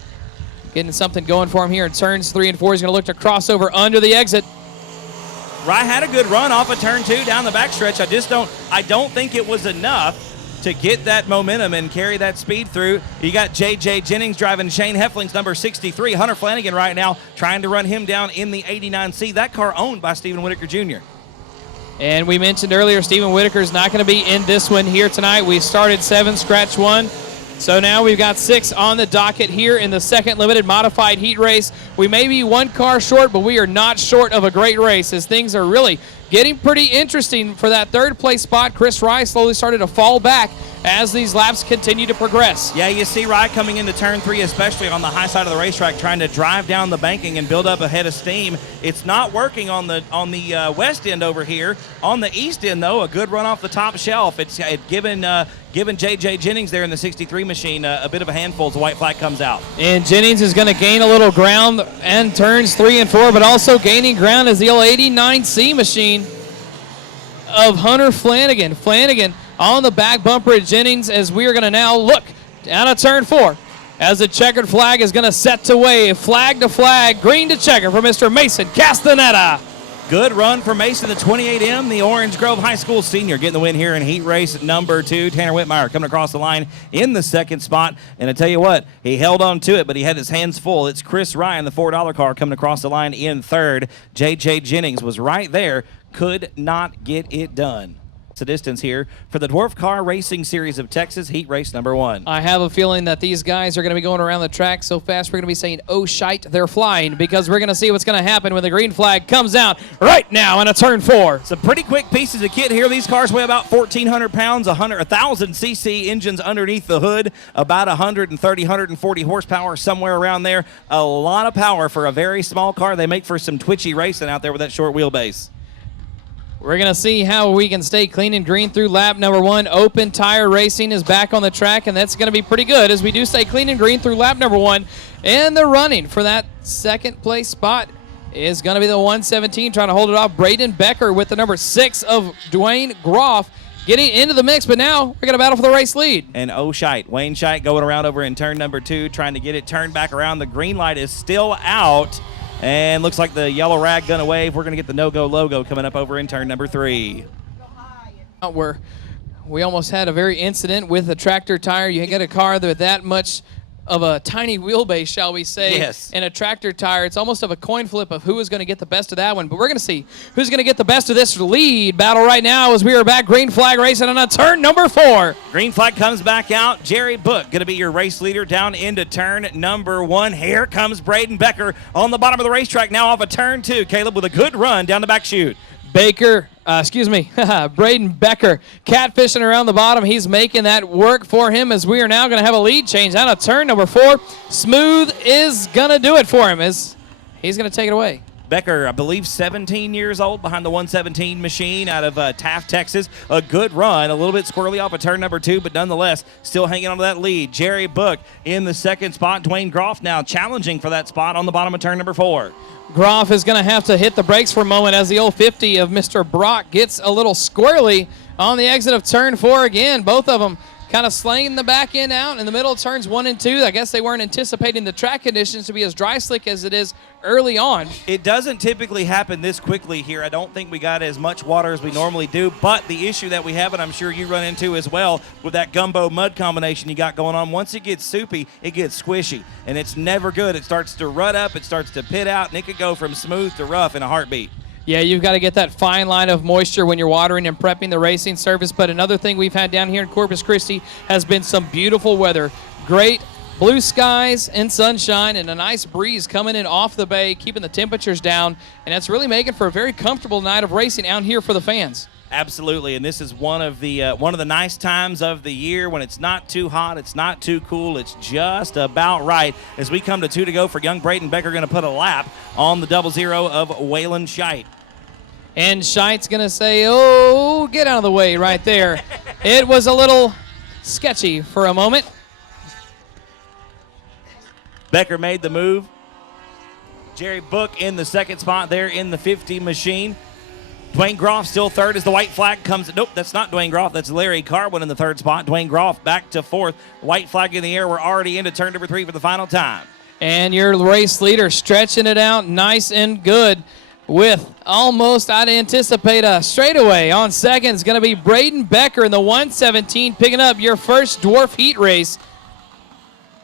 getting something going for him here in turns 3 and 4. He's going to look to cross over under the exit. Rye had a good run off of turn 2 down the backstretch. I don't think it was enough to get that momentum and carry that speed through. You got J.J. Jennings driving Shane Heffling's number 63. Hunter Flanagan right now trying to run him down in the 89C. That car owned by Stephen Whitaker Jr. And we mentioned earlier Stephen Whitaker is not going to be in this one here tonight. We started 7, scratch 1. So now we've got 6 on the docket here in the second limited modified heat race. We may be 1 car short, but we are not short of a great race as things are really getting pretty interesting for that third place spot. Chris Rye slowly started to fall back as these laps continue to progress. Yeah, you see Rye coming into turn 3, especially on the high side of the racetrack, trying to drive down the banking and build up a head of steam. It's not working on the west end over here. On the east end, though, a good run off the top shelf. It's given J.J. Jennings there in the 63 machine a bit of a handful as the white flag comes out. And Jennings is going to gain a little ground and turns 3 and 4, but also gaining ground is the old 89C machine of Hunter Flanagan. Flanagan on the back bumper at Jennings, as we are going to now look down at turn 4 as the checkered flag is going to set to wave. Flag to flag, green to checker for Mr. Mason Castaneda. Good run for Mason, the 28M, the Orange Grove High School senior, getting the win here in heat race number 2. Tanner Whitmire coming across the line in the second spot. And I tell you what, he held on to it, but he had his hands full. It's Chris Ryan, the $4 car, coming across the line in third. J.J. Jennings was right there, could not get it done. The distance here for the Dwarf Car Racing Series of Texas, heat race number 1. I have a feeling that these guys are going to be going around the track so fast we're going to be saying, oh, shite, they're flying, because we're going to see what's going to happen when the green flag comes out right now in a turn 4. Some pretty quick pieces of kit here. These cars weigh about 1,400 pounds, 1,000 cc engines underneath the hood, about 130, 140 horsepower, somewhere around there. A lot of power for a very small car. They make for some twitchy racing out there with that short wheelbase. We're going to see how we can stay clean and green through lap number 1. Open Tire Racing is back on the track, and that's going to be pretty good as we do stay clean and green through lap number 1. And the running for that second place spot is going to be the 117, trying to hold it off. Braden Becker with the number 6 of Dwayne Groff getting into the mix, but now we're going to battle for the race lead. And Shite, Wayne Shite going around over in turn number 2, trying to get it turned back around. The green light is still out. And looks like the yellow rag gonna wave. We're gonna get the no-go logo coming up over in turn number 3. Where we almost had a very incident with a tractor tire. You get a car with that much of a tiny wheelbase, shall we say, yes, and a tractor tire. It's almost of a coin flip of who is going to get the best of that one. But we're going to see who's going to get the best of this lead battle right now as we are back green flag racing on a turn number 4. Green flag comes back out. Jerry Book going to be your race leader down into turn number 1. Here comes Braden Becker on the bottom of the racetrack now off of turn 2. Caleb with a good run down the back chute. Braden Becker catfishing around the bottom. He's making that work for him as we are now going to have a lead change down to turn number 4. Smooth is going to do it for him as he's going to take it away. Becker, I believe 17 years old, behind the 117 machine out of Taft, Texas. A good run, a little bit squirrely off of turn number 2, but nonetheless still hanging on to that lead. Jerry Book in the second spot. Dwayne Groff now challenging for that spot on the bottom of turn number 4. Groff is going to have to hit the brakes for a moment as the old 50 of Mr. Brock gets a little squirrely on the exit of turn 4 again. Both of them kind of slaying the back end out in the middle of turns 1 and 2. I guess they weren't anticipating the track conditions to be as dry slick as it is early on. It doesn't typically happen this quickly here. I don't think we got as much water as we normally do, but the issue that we have, and I'm sure you run into as well, with that gumbo mud combination you got going on, once it gets soupy, it gets squishy, and it's never good. It starts to rut up, it starts to pit out, and it could go from smooth to rough in a heartbeat. Yeah, you've got to get that fine line of moisture when you're watering and prepping the racing surface. But another thing we've had down here in Corpus Christi has been some beautiful weather. Great blue skies and sunshine and a nice breeze coming in off the bay, keeping the temperatures down. And that's really making for a very comfortable night of racing out here for the fans. Absolutely, and this is one of the nice times of the year when it's not too hot, it's not too cool, it's just about right. As we come to 2 to go for young Braden Becker, going to put a lap on the 00 of Waylon Shite. And Shite's going to say, oh, get out of the way right there. It was a little sketchy for a moment. Becker made the move. Jerry Book in the second spot there in the 50 machine. Dwayne Groff still third as the white flag comes. Nope, that's not Dwayne Groff. That's Larry Carwin in the third spot. Dwayne Groff back to 4th. White flag in the air. We're already into turn number 3 for the final time. And your race leader stretching it out nice and good with almost, I'd anticipate, a straightaway on second. Is going to be Braden Becker in the 117 picking up your first dwarf heat race.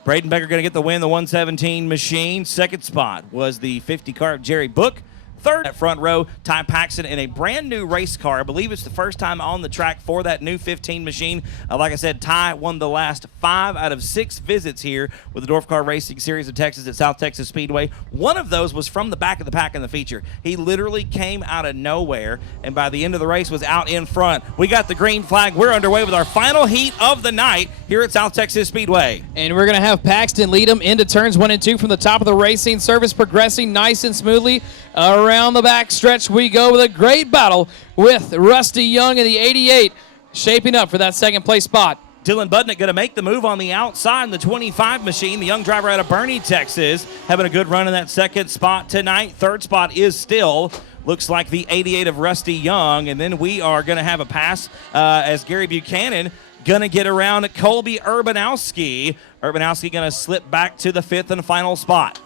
Braden Becker going to get the win, the 117 machine. Second spot was the 50 car of Jerry Book. Third at front row, Ty Paxton in a brand new race car. I believe it's the first time on the track for that new 15 machine. Like I said, Ty won the last 5 out of 6 visits here with the Dwarf Car Racing Series of Texas at South Texas Speedway. One of those was from the back of the pack in the feature. He literally came out of nowhere, and by the end of the race was out in front. We got the green flag. We're underway with our final heat of the night here at South Texas Speedway. And we're going to have Paxton lead him into turns 1 and 2 from the top of the racing surface, progressing nice and smoothly. Around the back stretch we go with a great battle with Rusty Young in the 88, shaping up for that second place spot. Dylan Budnick going to make the move on the outside in the 25 machine. The young driver out of Bernie, Texas, having a good run in that second spot tonight. Third spot is still, looks like the 88 of Rusty Young. And then we are going to have a pass as Gary Buchanan going to get around Colby Urbanowski. Urbanowski going to slip back to the 5th and final spot.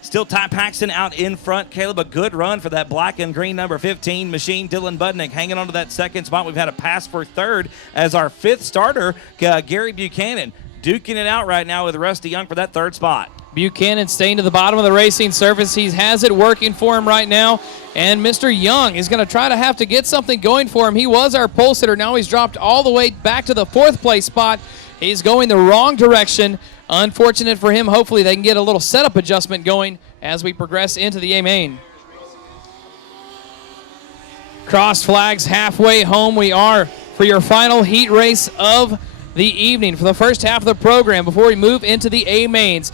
Still Ty Paxton out in front. Caleb, a good run for that black and green number 15 machine. Dylan Budnick hanging on to that second spot. We've had a pass for third as our 5th starter, Gary Buchanan, duking it out right now with Rusty Young for that third spot. Buchanan staying to the bottom of the racing surface. He has it working for him right now. And Mr. Young is going to try to have to get something going for him. He was our pole sitter. Now he's dropped all the way back to the 4th place spot. He's going the wrong direction. Unfortunate for him. Hopefully they can get a little setup adjustment going as we progress into the A main. Cross flags halfway home we are for your final heat race of the evening for the first half of the program before we move into the A mains.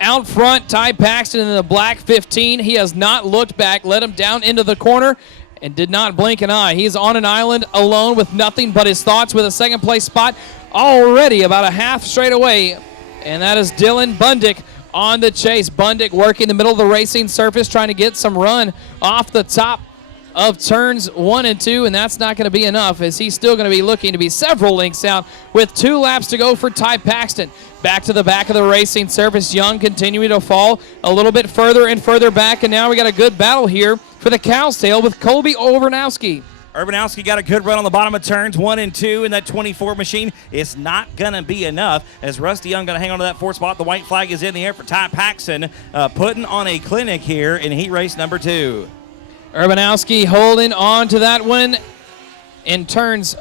Out front, Ty Paxton in the black 15. He has not looked back, let him down into the corner and did not blink an eye. He's on an island alone with nothing but his thoughts with a second place spot already about a half straight away. And that is Dylan Budnick on the chase. Budnick working the middle of the racing surface, trying to get some run off the top of turns 1 and 2, and that's not going to be enough as he's still going to be looking to be several lengths out with 2 laps to go for Ty Paxton. Back to the back of the racing surface. Young continuing to fall a little bit further and further back, and now we got a good battle here for the cow's tail with Colby Urbanowski. Urbanowski got a good run on the bottom of turns 1 and 2 in that 24 machine. It's not going to be enough as Rusty Young going to hang on to that 4th spot. The white flag is in the air for Ty Paxton, putting on a clinic here in heat race number 2. Urbanowski holding on to that one in turns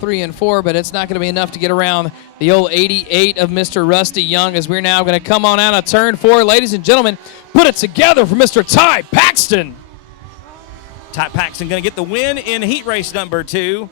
3 and 4, but it's not going to be enough to get around the old 88 of Mr. Rusty Young as we're now going to come on out of turn 4. Ladies and gentlemen, put it together for Mr. Ty Paxton. Ty Paxton going to get the win in heat race number 2.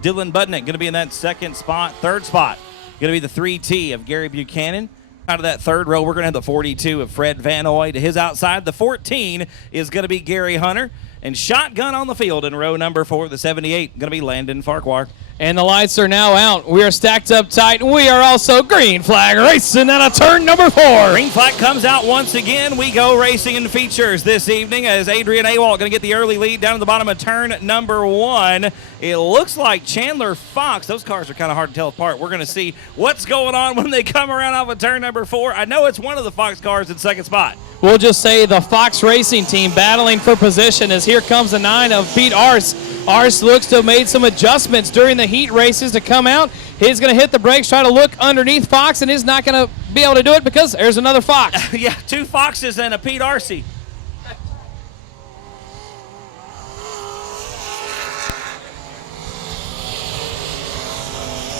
Dylan Budnick going to be in that second spot. Third spot going to be the 3T of Gary Buchanan. Out of that third row, we're going to have the 42 of Fred Van Oy to his outside. The 14 is going to be Gary Hunter. And shotgun on the field in row number 4, the 78, going to be Landon Farquhar. And the lights are now out. We are stacked up tight. We are also green flag racing out of turn number 4. Green flag comes out once again. We go racing in features this evening as Adrian Awalt going to get the early lead down to the bottom of turn number 1. It looks like Chandler Fox. Those cars are kind of hard to tell apart. We're going to see what's going on when they come around off of turn number 4. I know it's one of the Fox cars in second spot. We'll just say the Fox Racing team battling for position as here comes the 9 of Pete Arce. Arce looks to have made some adjustments during the heat races to come out. He's going to hit the brakes, try to look underneath Fox, and he's not going to be able to do it because there's another Fox. Yeah, 2 Foxes and a Pete Arce.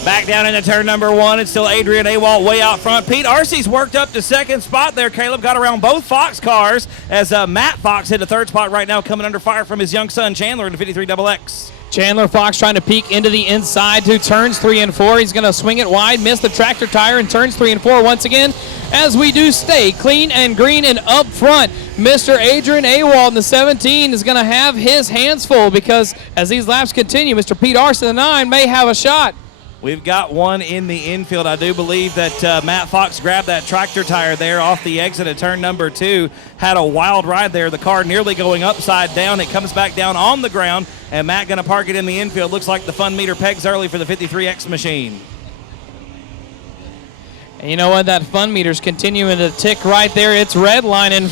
Back down into turn number 1. It's still Adrian Awalt way out front. Pete Arce's worked up to second spot there. Caleb got around both Fox cars as Matt Fox hit the third spot right now, coming under fire from his young son Chandler in the 53XX. Chandler Fox trying to peek into the inside to turns 3 and 4. He's going to swing it wide, miss the tractor tire in turns 3 and 4 once again as we do stay clean and green and up front. Mr. Adrian Awalt in the 17 is going to have his hands full because as these laps continue, Mr. Pete Arce in the 9 may have a shot. We've got one in the infield. I do believe that Matt Fox grabbed that tractor tire there off the exit of turn number 2. Had a wild ride there. The car nearly going upside down. It comes back down on the ground, and Matt going to park it in the infield. Looks like the fun meter pegs early for the 53X machine. And you know what? That fun meter's continuing to tick right there. It's redlining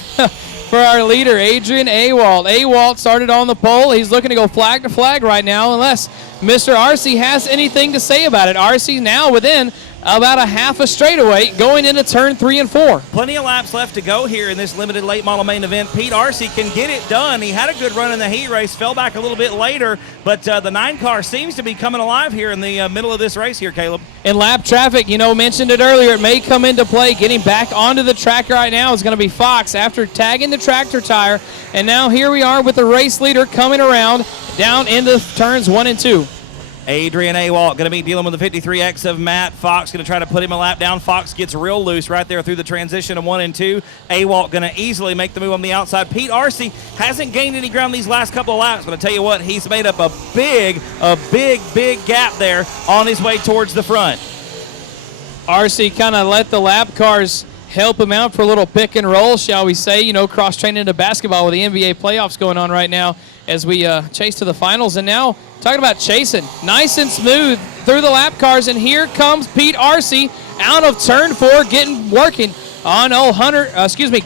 for our leader, Adrian Awalt. Awalt started on the pole. He's looking to go flag to flag right now unless Mr. Arce has anything to say about it. Arce now within about a half a straightaway going into turn 3 and 4. Plenty of laps left to go here in this limited late model main event. Pete Arcee can get it done. He had a good run in the heat race, fell back a little bit later, but the 9 car seems to be coming alive here in the middle of this race here, Caleb. In lap traffic, mentioned it earlier, it may come into play. Getting back onto the track right now is going to be Fox after tagging the tractor tire. And now here we are with the race leader coming around down into turns 1 and 2. Adrian Awalt going to be dealing with the 53X of Matt Fox, going to try to put him a lap down. Fox gets real loose right there through the transition of 1 and 2. Awalt going to easily make the move on the outside. Pete Arcee hasn't gained any ground these last couple of laps, but I tell you what, he's made up a big gap there on his way towards the front. Arcee kind of let the lap cars help him out for a little pick and roll, shall we say, cross-training into basketball with the NBA playoffs going on right now as we chase to the finals. And now, talking about chasing, nice and smooth through the lap cars, and here comes Pete Arcee out of turn 4, working on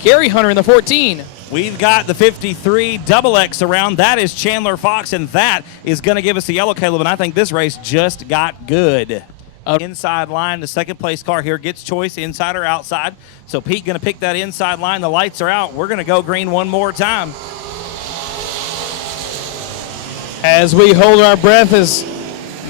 Gary Hunter in the 14. We've got the 53 double X around. That is Chandler Fox, and that is going to give us the yellow, Caleb, and I think this race just got good. Inside line, the second place car here gets choice, inside or outside. So Pete going to pick that inside line. The lights are out. We're going to go green one more time. As we hold our breath as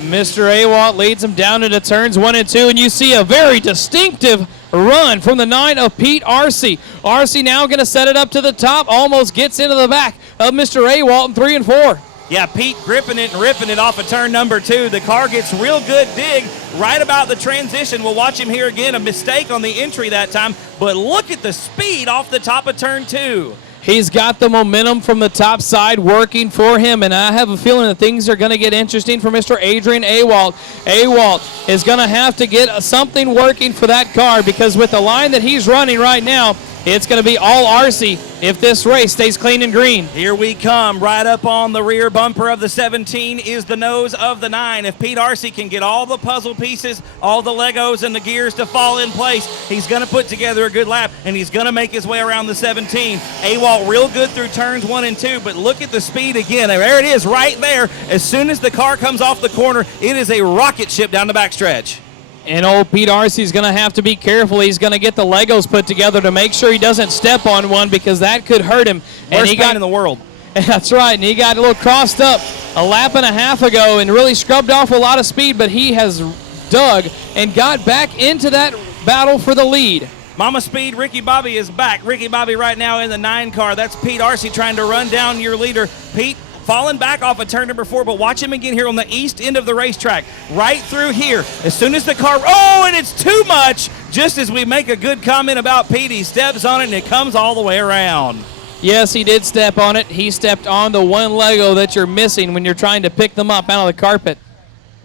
Mr. Awalt leads him down into turns 1 and 2, and you see a very distinctive run from the 9 of Pete Arcee. Arcee now going to set it up to the top, almost gets into the back of Mr. Awalt in 3 and 4. Yeah, Pete gripping it and ripping it off of turn number 2. The car gets real good dig right about the transition. We'll watch him here again. A mistake on the entry that time, but look at the speed off the top of turn 2. He's got the momentum from the top side working for him, and I have a feeling that things are going to get interesting for Mr. Adrian Awalt. Awalt is going to have to get something working for that car, because with the line that he's running right now, it's going to be all Arcee if this race stays clean and green. Here we come. Right up on the rear bumper of the 17 is the nose of the 9. If Pete Arcee can get all the puzzle pieces, all the Legos and the gears to fall in place, he's going to put together a good lap, and he's going to make his way around the 17. Awalt real good through turns 1 and 2, but look at the speed again. There it is right there. As soon as the car comes off the corner, it is a rocket ship down the backstretch. And old Pete Arcee is going to have to be careful. He's going to get the Legos put together to make sure he doesn't step on one, because that could hurt him. Worst pain in the world. That's right, and he got a little crossed up a lap and a half ago and really scrubbed off a lot of speed, but he has dug and got back into that battle for the lead. Mama Speed, Ricky Bobby is back. Ricky Bobby right now in the 9 car. That's Pete Arcee trying to run down your leader. Pete falling back off of turn number 4, but watch him again here on the east end of the racetrack. Right through here. As soon as the car, and it's too much. Just as we make a good comment about Pete, he steps on it and it comes all the way around. Yes, he did step on it. He stepped on the one Lego that you're missing when you're trying to pick them up out of the carpet.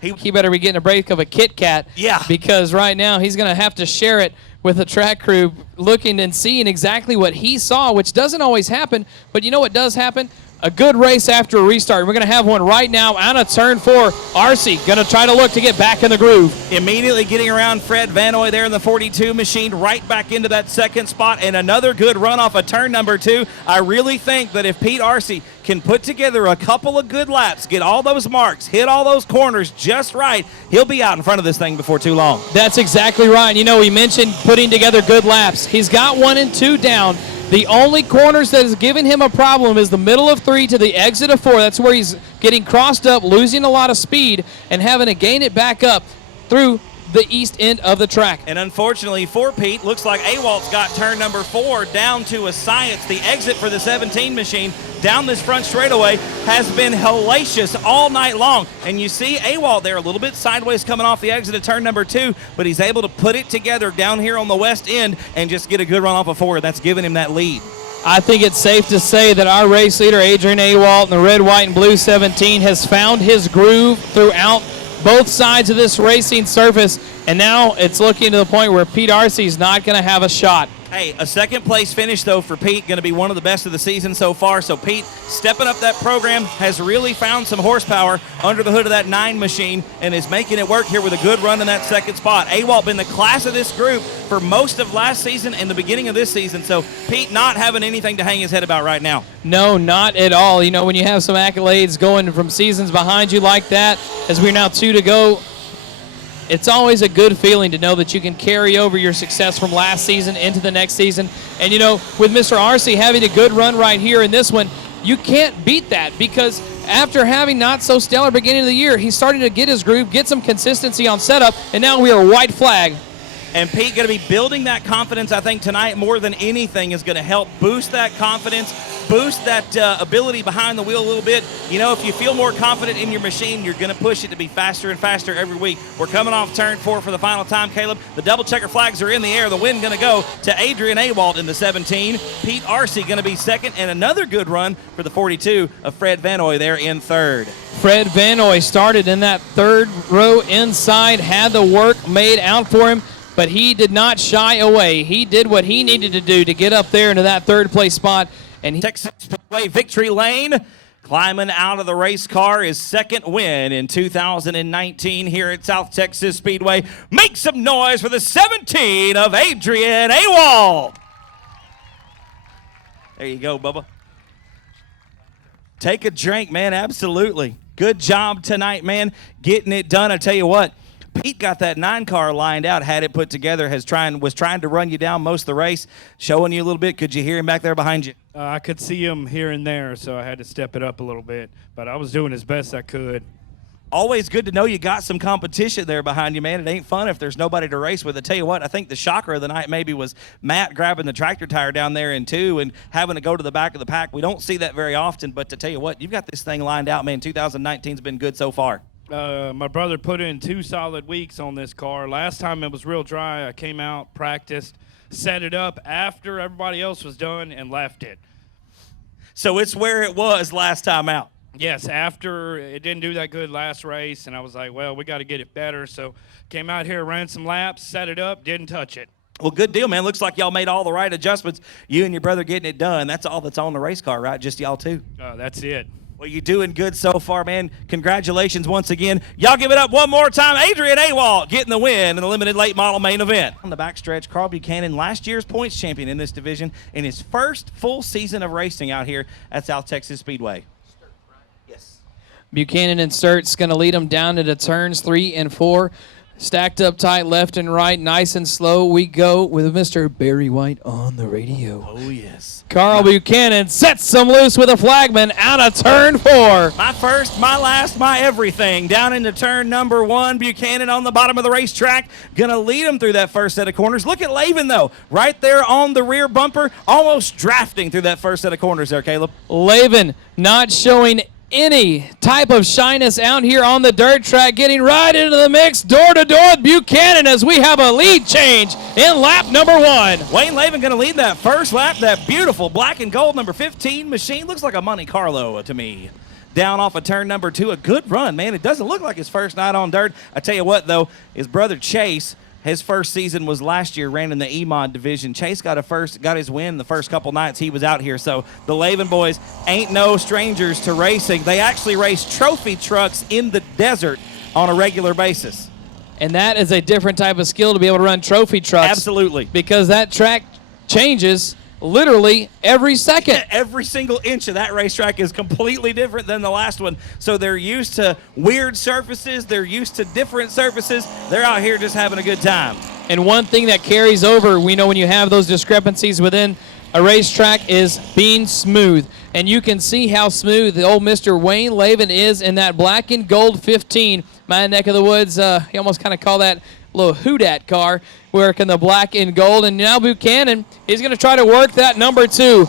He better be getting a break of a Kit Kat. Yeah. Because right now he's going to have to share it with the track crew, looking and seeing exactly what he saw, which doesn't always happen. But you know what does happen? A good race after a restart. We're going to have one right now out of turn 4. Arcee going to try to look to get back in the groove. Immediately getting around Fred Vanoy there in the 42 machine, right back into that second spot, and another good run off of turn number 2. I really think that if Pete Arcee can put together a couple of good laps, get all those marks, hit all those corners just right, he'll be out in front of this thing before too long. That's exactly right. We mentioned putting together good laps. He's got 1 and 2 down. The only corners that is giving him a problem is the middle of 3 to the exit of 4. That's where he's getting crossed up, losing a lot of speed, and having to gain it back up through the east end of the track. And unfortunately for Pete, looks like Awalt's got turn number 4 down to a science. The exit for the 17 machine down this front straightaway has been hellacious all night long. And you see Awalt there a little bit sideways coming off the exit of turn number 2, but he's able to put it together down here on the west end and just get a good run off of 4. That's giving him that lead. I think it's safe to say that our race leader, Adrian Awalt, in the red, white, and blue 17, has found his groove throughout both sides of this racing surface, and now it's looking to the point where Pete Arcee is not going to have a shot. Hey, a second place finish, though, for Pete, going to be one of the best of the season so far. So Pete, stepping up that program, has really found some horsepower under the hood of that 9 machine and is making it work here with a good run in that second spot. Awalt been the class of this group for most of last season and the beginning of this season. So Pete not having anything to hang his head about right now. No, not at all. When you have some accolades going from seasons behind you like that, as we're now 2 to go it's always a good feeling to know that you can carry over your success from last season into the next season. And, with Mr. Arce having a good run right here in this one, you can't beat that, because after having not so stellar beginning of the year, he's starting to get his groove, get some consistency on setup, and now we are white flag. And Pete going to be building that confidence, I think, tonight more than anything is going to help boost that confidence, boost that ability behind the wheel a little bit. If you feel more confident in your machine, you're going to push it to be faster and faster every week. We're coming off turn 4 for the final time, Caleb. The double checker flags are in the air. The win going to go to Adrian Awalt in the 17. Pete Arce going to be second, and another good run for the 42 of Fred Vanoy there in third. Fred Vanoy started in that third row inside, had the work made out for him, but he did not shy away. He did what he needed to do to get up there into that third place spot. And Texas Speedway victory lane. Climbing out of the race car, his second win in 2019 here at South Texas Speedway. Make some noise for the 17 of Adrian Awalt. There you go, Bubba. Take a drink, man. Absolutely. Good job tonight, man. Getting it done. I tell you what, Pete got that 9-car lined out, had it put together, was trying to run you down most of the race, showing you a little bit. Could you hear him back there behind you? I could see him here and there, so I had to step it up a little bit. But I was doing as best I could. Always good to know you got some competition there behind you, man. It ain't fun if there's nobody to race with. I tell you what, I think the shocker of the night maybe was Matt grabbing the tractor tire down there in 2 and having to go to the back of the pack. We don't see that very often, but to tell you what, you've got this thing lined out, man. 2019's been good so far. My brother put in 2 solid weeks on this car. Last time it was real dry. I came out, practiced, set it up after everybody else was done, and left it. So it's where it was last time out. Yes, after it didn't do that good last race, and I was like, well, we got to get it better. So came out here, ran some laps, set it up, didn't touch it. Well, good deal, man. Looks like y'all made all the right adjustments. You and your brother getting it done. That's all that's on the race car, right? Just y'all two? That's it. Well, you're doing good so far, man. Congratulations once again. Y'all give it up one more time. Adrian Awalt getting the win in the limited late model main event. On the backstretch, Carl Buchanan, last year's points champion in this division, in his first full season of racing out here at South Texas Speedway. Yes. Buchanan and Sturt's going to lead them down into turns 3 and 4. Stacked up tight left and right, nice and slow. We go with Mr. Barry White on the radio. Oh, yes. Carl Buchanan sets them loose with a flagman out of turn 4. My first, my last, my everything. Down into turn number 1. Buchanan on the bottom of the racetrack. Going to lead him through that first set of corners. Look at Laven, though. Right there on the rear bumper. Almost drafting through that first set of corners there, Caleb. Laven not showing any type of shyness out here on the dirt track, getting right into the mix, door to door with Buchanan as we have a lead change in lap number 1. Wayne Laven going to lead that first lap. That beautiful black and gold number 15 machine looks like a Monte Carlo to me. Down off of turn number 2, a good run, man. It doesn't look like his first night on dirt. I tell you what, though, his brother Chase, his first season was last year, ran in the E-Mod division. Chase got his win the first couple nights he was out here. So the Laven boys ain't no strangers to racing. They actually race trophy trucks in the desert on a regular basis. And that is a different type of skill to be able to run trophy trucks. Absolutely. Because that track changes literally every second. Every single inch of that racetrack is completely different than the last one. So they're used to weird surfaces. They're used to different surfaces. They're out here just having a good time. And one thing that carries over, we know when you have those discrepancies within a racetrack, is being smooth. And you can see how smooth the old Mr. Wayne Laven is in that black and gold 15. My neck of the woods, you almost kind of call that little Houdat car, working the black and gold. And now Buchanan, he's going to try to work that number 2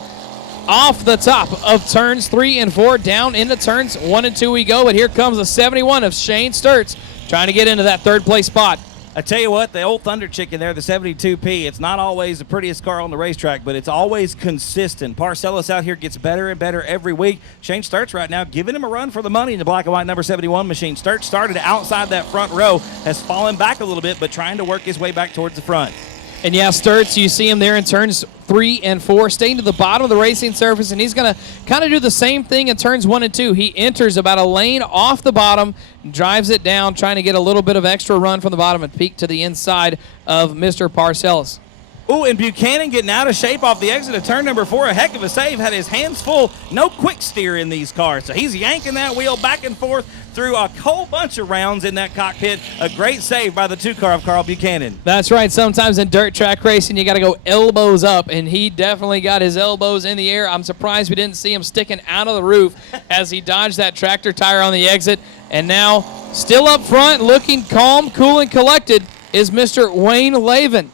off the top of turns 3 and 4, down into turns 1 and 2 we go. But here comes the 71 of Shane Sturts trying to get into that third place spot. I tell you what, the old Thunder Chicken there, the 72P, it's not always the prettiest car on the racetrack, but it's always consistent. Parcellis out here gets better and better every week. Shane Sturts right now giving him a run for the money in the black and white number 71 machine. Sturts started outside that front row, has fallen back a little bit, but trying to work his way back towards the front. And yeah, Sturts, you see him there in turns 3 and 4, staying to the bottom of the racing surface, and he's going to kind of do the same thing in turns 1 and 2. He enters about a lane off the bottom, drives it down, trying to get a little bit of extra run from the bottom and peek to the inside of Mr. Parcells. Ooh, and Buchanan getting out of shape off the exit of turn number 4. A heck of a save. Had his hands full. No quick steer in these cars. So he's yanking that wheel back and forth through a whole bunch of rounds in that cockpit. A great save by the 2-car of Carl Buchanan. That's right. Sometimes in dirt track racing, you got to go elbows up, and he definitely got his elbows in the air. I'm surprised we didn't see him sticking out of the roof as he dodged that tractor tire on the exit. And now, still up front, looking calm, cool, and collected, is Mr. Wayne Laven.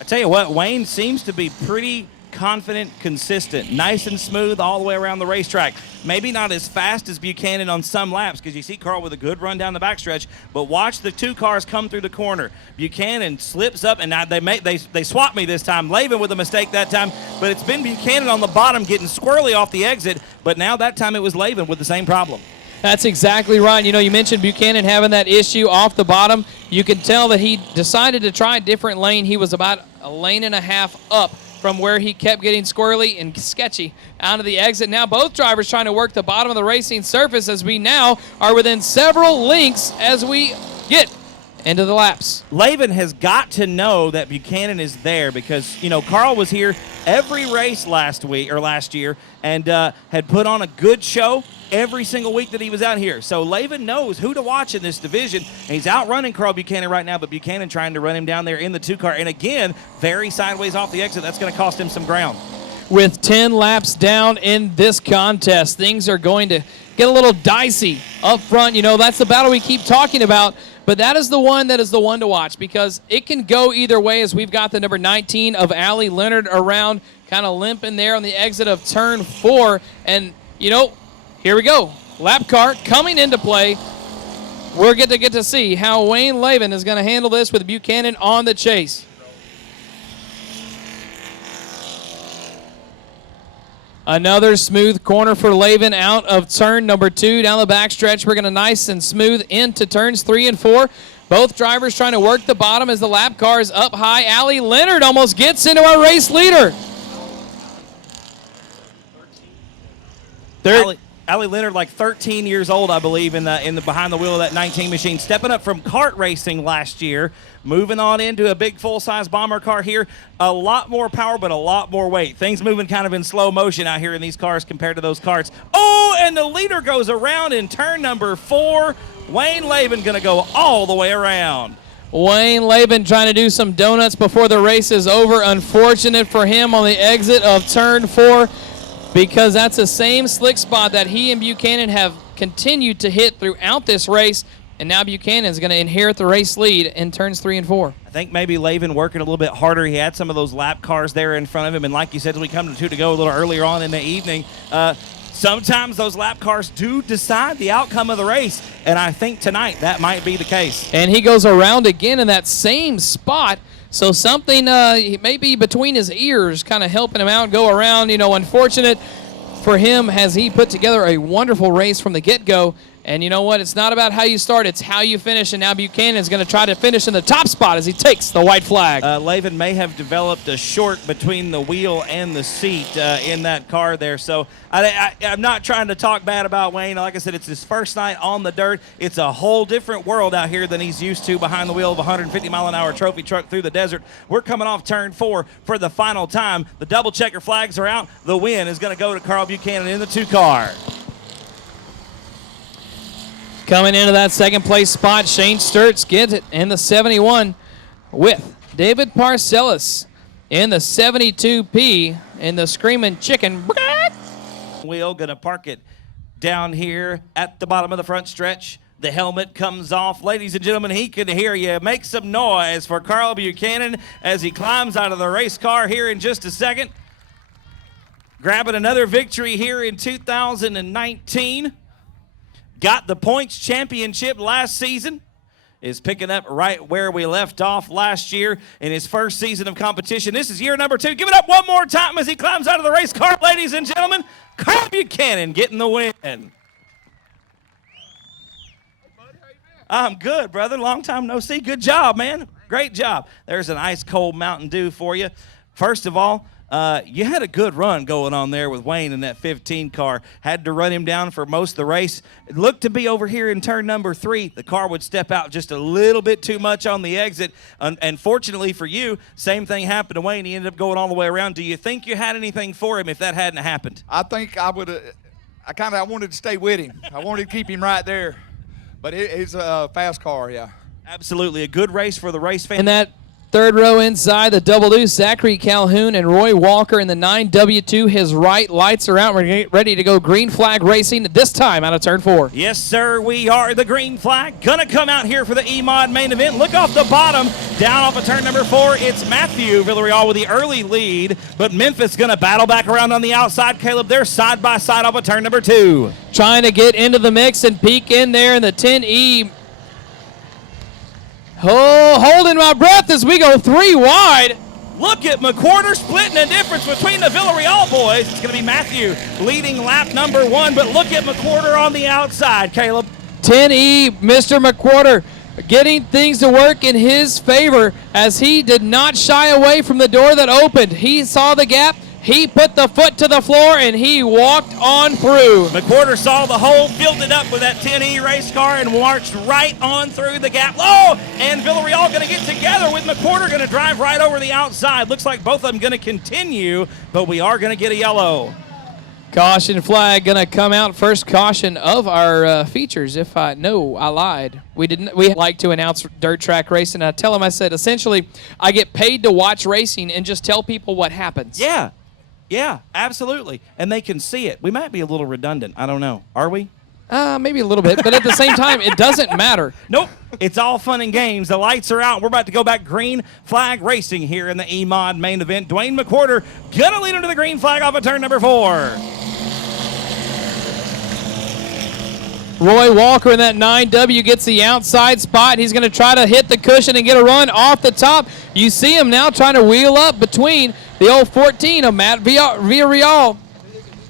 I tell you what, Wayne seems to be pretty confident, consistent, nice and smooth all the way around the racetrack. Maybe not as fast as Buchanan on some laps, because you see Carl with a good run down the backstretch, but watch the 2 cars come through the corner. Buchanan slips up, and now they swapped me this time. Laven with a mistake that time, but it's been Buchanan on the bottom getting squirrely off the exit, but now that time it was Laven with the same problem. That's exactly right. You know, you mentioned Buchanan having that issue off the bottom. You can tell that he decided to try a different lane. He was about a lane and a half up from where he kept getting squirrely and sketchy out of the exit. Now both drivers trying to work the bottom of the racing surface as we now are within several lengths as we get into the laps. Laven has got to know that Buchanan is there because, you know, Carl was here every race last year and had put on a good show every single week that he was out here. So Laven knows who to watch in this division. And he's outrunning Carl Buchanan right now, but Buchanan trying to run him down there in the 2-car. And again, very sideways off the exit. That's going to cost him some ground. With 10 laps down in this contest, things are going to get a little dicey up front. You know, that's the battle we keep talking about. But that is the one to watch because it can go either way as we've got the number 19 of Allie Leonard around, kind of limping there on the exit of turn 4. And, you know, here we go. Lap car coming into play. We're going to get to see how Wayne Laven is going to handle this with Buchanan on the chase. Another smooth corner for Laven out of turn number 2. Down the backstretch, we're going to nice and smooth into turns 3 and 4. Both drivers trying to work the bottom as the lap car is up high. Allie Leonard almost gets into our race leader. Allie Leonard, like 13 years old, I believe, in the behind the wheel of that 19 machine, stepping up from kart racing last year, moving on into a big full-size bomber car here. A lot more power, but a lot more weight. Things moving kind of in slow motion out here in these cars compared to those karts. Oh, and the leader goes around in turn number 4. Wayne Laven going to go all the way around. Wayne Laven trying to do some donuts before the race is over. Unfortunate for him on the exit of turn 4. Because that's the same slick spot that he and Buchanan have continued to hit throughout this race. And now Buchanan is going to inherit the race lead in turns 3 and 4. I think maybe Laven working a little bit harder. He had some of those lap cars there in front of him. And like you said, as we come to 2 to go a little earlier on in the evening, sometimes those lap cars do decide the outcome of the race. And I think tonight that might be the case. And he goes around again in that same spot. So something maybe between his ears kind of helping him out go around. You know, unfortunate for him as he put together a wonderful race from the get-go. And you know what? It's not about how you start. It's how you finish. And now Buchanan is going to try to finish in the top spot as he takes the white flag. Laven may have developed a short between the wheel and the seat in that car there. So I'm not trying to talk bad about Wayne. Like I said, it's his first night on the dirt. It's a whole different world out here than he's used to behind the wheel of a 150-mile-an-hour trophy truck through the desert. We're coming off turn 4 for the final time. The double checker flags are out. The win is going to go to Carl Buchanan in the 2-car. Coming into that second place spot, Shane Sturts gets it in the 71 with David Parcellis in the 72P in the Screaming Chicken. Wheel going to park it down here at the bottom of the front stretch. The helmet comes off. Ladies and gentlemen, he can hear you. Make some noise for Carl Buchanan as he climbs out of the race car here in just a second. Grabbing another victory here in 2019. Got the points championship last season. Is picking up right where we left off last year in his first season of competition. This is year number 2. Give it up one more time as he climbs out of the race car, ladies and gentlemen. Carl Buchanan getting the win. I'm good, brother. Long time no see. Good job, man. Great job. There's an ice cold Mountain Dew for you. First of all, You had a good run going on there with Wayne in that 15 car. Had to run him down for most of the race. It looked to be over here in turn number 3. The car would step out just a little bit too much on the exit. And fortunately for you, same thing happened to Wayne. He ended up going all the way around. Do you think you had anything for him if that hadn't happened? I think I would have. I wanted to stay with him. I wanted to keep him right there. But it's a fast car, yeah. Absolutely. A good race for the race fan. In that third row inside, the double deuce, Zachary Calhoun and Roy Walker in the 9W2. His right, lights are out. We're ready to go green flag racing, this time out of turn 4. Yes, sir, we are the green flag. Gonna come out here for the E-Mod main event. Look off the bottom, down off of turn number 4. It's Matthew Villarreal with the early lead, but Memphis gonna battle back around on the outside. Caleb, they're side by side off of turn number 2. Trying to get into the mix and peek in there in the 10E. Oh, holding my breath as we go 3 wide. Look at McWhorter splitting the difference between the Villarreal boys. It's going to be Matthew leading lap number 1, but look at McWhorter on the outside, Caleb. 10E, Mr. McWhorter getting things to work in his favor as he did not shy away from the door that opened. He saw the gap. He put the foot to the floor, and he walked on through. McWhorter saw the hole, filled it up with that 10E race car, and marched right on through the gap. Oh, and Villarreal going to get together with McWhorter, going to drive right over the outside. Looks like both of them going to continue, but we are going to get a yellow. Caution flag going to come out. First caution of our features. If I lied. We like to announce dirt track racing. I tell them, I said, essentially, I get paid to watch racing and just tell people what happens. Yeah, absolutely. And they can see it. We might be a little redundant. I don't know. Are we? Maybe a little bit, but at the same time, it doesn't matter. Nope. It's all fun and games. The lights are out. We're about to go back green flag racing here in the E-Mod main event. Dwayne McWhorter going to lead into the green flag off of turn number 4. Roy Walker in that 9W gets the outside spot. He's going to try to hit the cushion and get a run off the top. You see him now trying to wheel up between the old 14 of Matt Villarreal.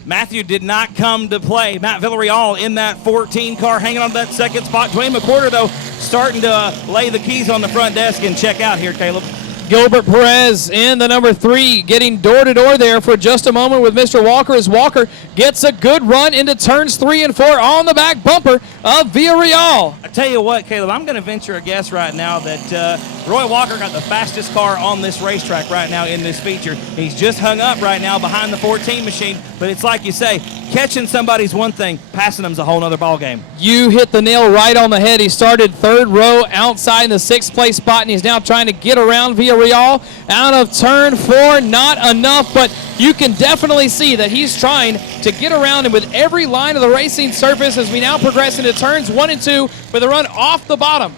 Matthew did not come to play. Matt Villarreal in that 14 car hanging on that second spot. Dwayne McWhorter, though, starting to lay the keys on the front desk and check out here, Caleb. Gilbert Perez in the number 3, getting door-to-door there for just a moment with Mr. Walker as Walker gets a good run into turns 3 and 4 on the back bumper of Villarreal. I tell you what, Caleb, I'm going to venture a guess right now that Roy Walker got the fastest car on this racetrack right now in this feature. He's just hung up right now behind the 14 machine, but it's like you say, catching somebody's one thing, passing them's a whole other ball game. You hit the nail right on the head. He started third row outside in the 6th place spot, and he's now trying to get around Villarreal out of turn 4. Not enough, but you can definitely see that he's trying to get around him with every line of the racing surface as we now progress into turns 1 and 2 with a run off the bottom.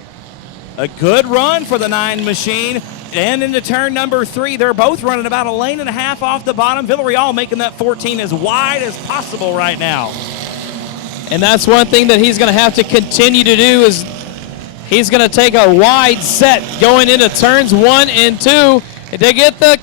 A good run for the 9 machine. And into turn number 3, they're both running about a lane and a half off the bottom. Villarreal making that 14 as wide as possible right now. And that's one thing that he's going to have to continue to do is he's going to take a wide set going into turns 1 and 2 to get the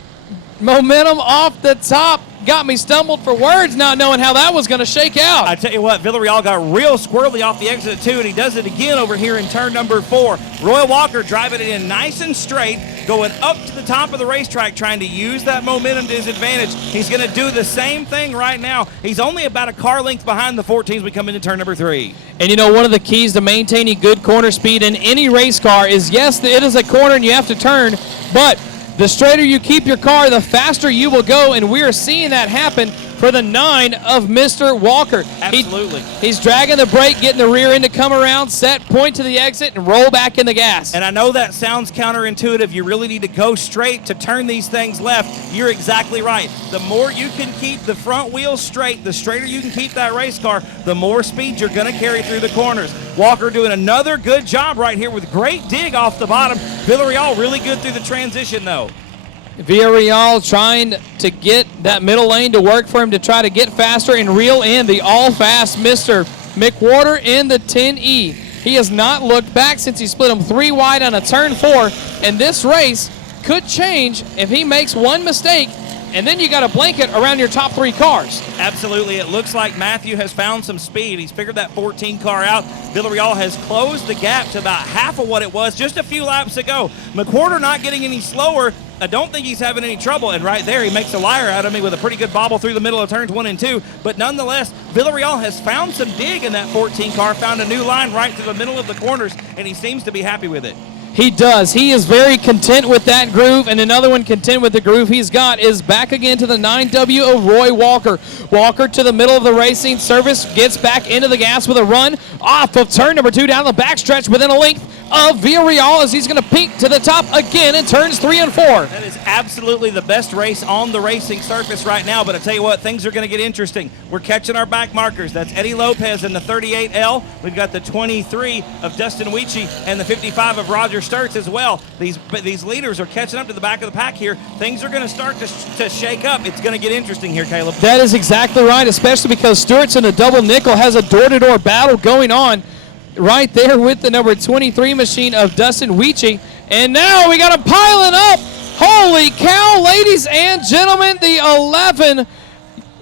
momentum off the top. Got me stumbled for words not knowing how that was going to shake out. I tell you what, Villarreal got real squirrely off the exit at 2, and he does it again over here in turn number 4. Roy Walker driving it in nice and straight, going up to the top of the racetrack, trying to use that momentum to his advantage. He's going to do the same thing right now. He's only about a car length behind the 14 as we come into turn number 3. And you know, one of the keys to maintaining good corner speed in any race car is, yes, it is a corner and you have to turn, but the straighter you keep your car, the faster you will go, and we are seeing that happen for the 9 of Mr. Walker. Absolutely. He's dragging the brake, getting the rear end to come around, set, point to the exit, and roll back in the gas. And I know that sounds counterintuitive. You really need to go straight to turn these things left. You're exactly right. The more you can keep the front wheel straight, the straighter you can keep that race car, the more speed you're going to carry through the corners. Walker doing another good job right here with great dig off the bottom. Villarreal really good through the transition, though. Villarreal trying to get that middle lane to work for him to try to get faster and reel in the all-fast Mr. McWhorter in the 10E. He has not looked back since he split him 3 wide on a turn 4, and this race could change if he makes one mistake, and then you got a blanket around your top 3 cars. Absolutely. It looks like Matthew has found some speed. He's figured that 14 car out. Villarreal has closed the gap to about half of what it was just a few laps ago. McWhorter not getting any slower. I don't think he's having any trouble. And right there, he makes a liar out of me with a pretty good bobble through the middle of turns 1 and 2. But nonetheless, Villarreal has found some dig in that 14 car, found a new line right through the middle of the corners, and he seems to be happy with it. He does. He is very content with that groove, and another one content with the groove he's got is back again to the 9W of Roy Walker. Walker to the middle of the racing service, gets back into the gas with a run off of turn number 2 down the backstretch within a length of Villarreal as he's going to peak to the top again in turns 3 and 4. That is absolutely the best race on the racing surface right now, but I tell you what, things are going to get interesting. We're catching our back markers. That's Eddie Lopez in the 38L. We've got the 23 of Dustin Weechie and the 55 of Roger Sturts as well. These leaders are catching up to the back of the pack here. Things are going to start to shake up. It's going to get interesting here, Caleb. That is exactly right, especially because Sturts in a double nickel has a door-to-door battle going on right there with the number 23 machine of Dustin Weechie. And now we got him piling up. Holy cow, ladies and gentlemen, the 11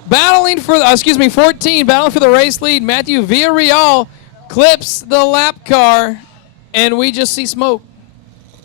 battling for, 14 battling for the race lead. Matthew Villarreal clips the lap car, and we just see smoke.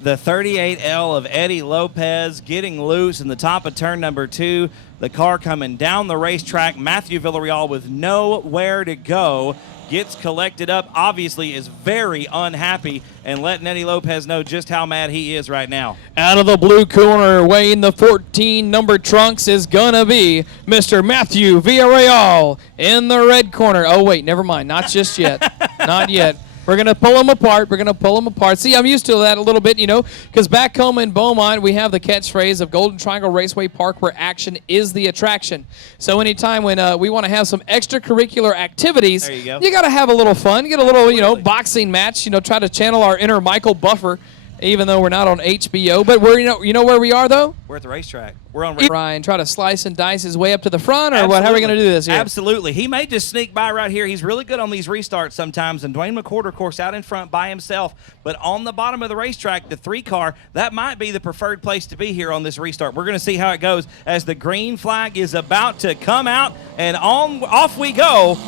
The 38L of Eddie Lopez getting loose in the top of turn number 2. The car coming down the racetrack. Matthew Villarreal with nowhere to go gets collected up, obviously is very unhappy, and letting Eddie Lopez know just how mad he is right now. Out of the blue corner, weighing the 14 number trunks is gonna be Mr. Matthew Villarreal. In the red corner, oh wait, never mind, not just yet, not yet. We're going to pull them apart. See, I'm used to that a little bit, because back home in Beaumont, we have the catchphrase of Golden Triangle Raceway Park where action is the attraction. So anytime when we want to have some extracurricular activities, there you go. You got to have a little fun, get a little, boxing match, try to channel our inner Michael Buffer, even though we're not on HBO. But we're, you know where we are, though? We're at the racetrack. We're on Ryan, try to slice and dice his way up to the front, or what? How are we going to do this here? Absolutely. He may just sneak by right here. He's really good on these restarts sometimes, and Dwayne McWhorter, of course, out in front by himself. But on the bottom of the racetrack, the 3-car, that might be the preferred place to be here on this restart. We're going to see how it goes as the green flag is about to come out, and off we go.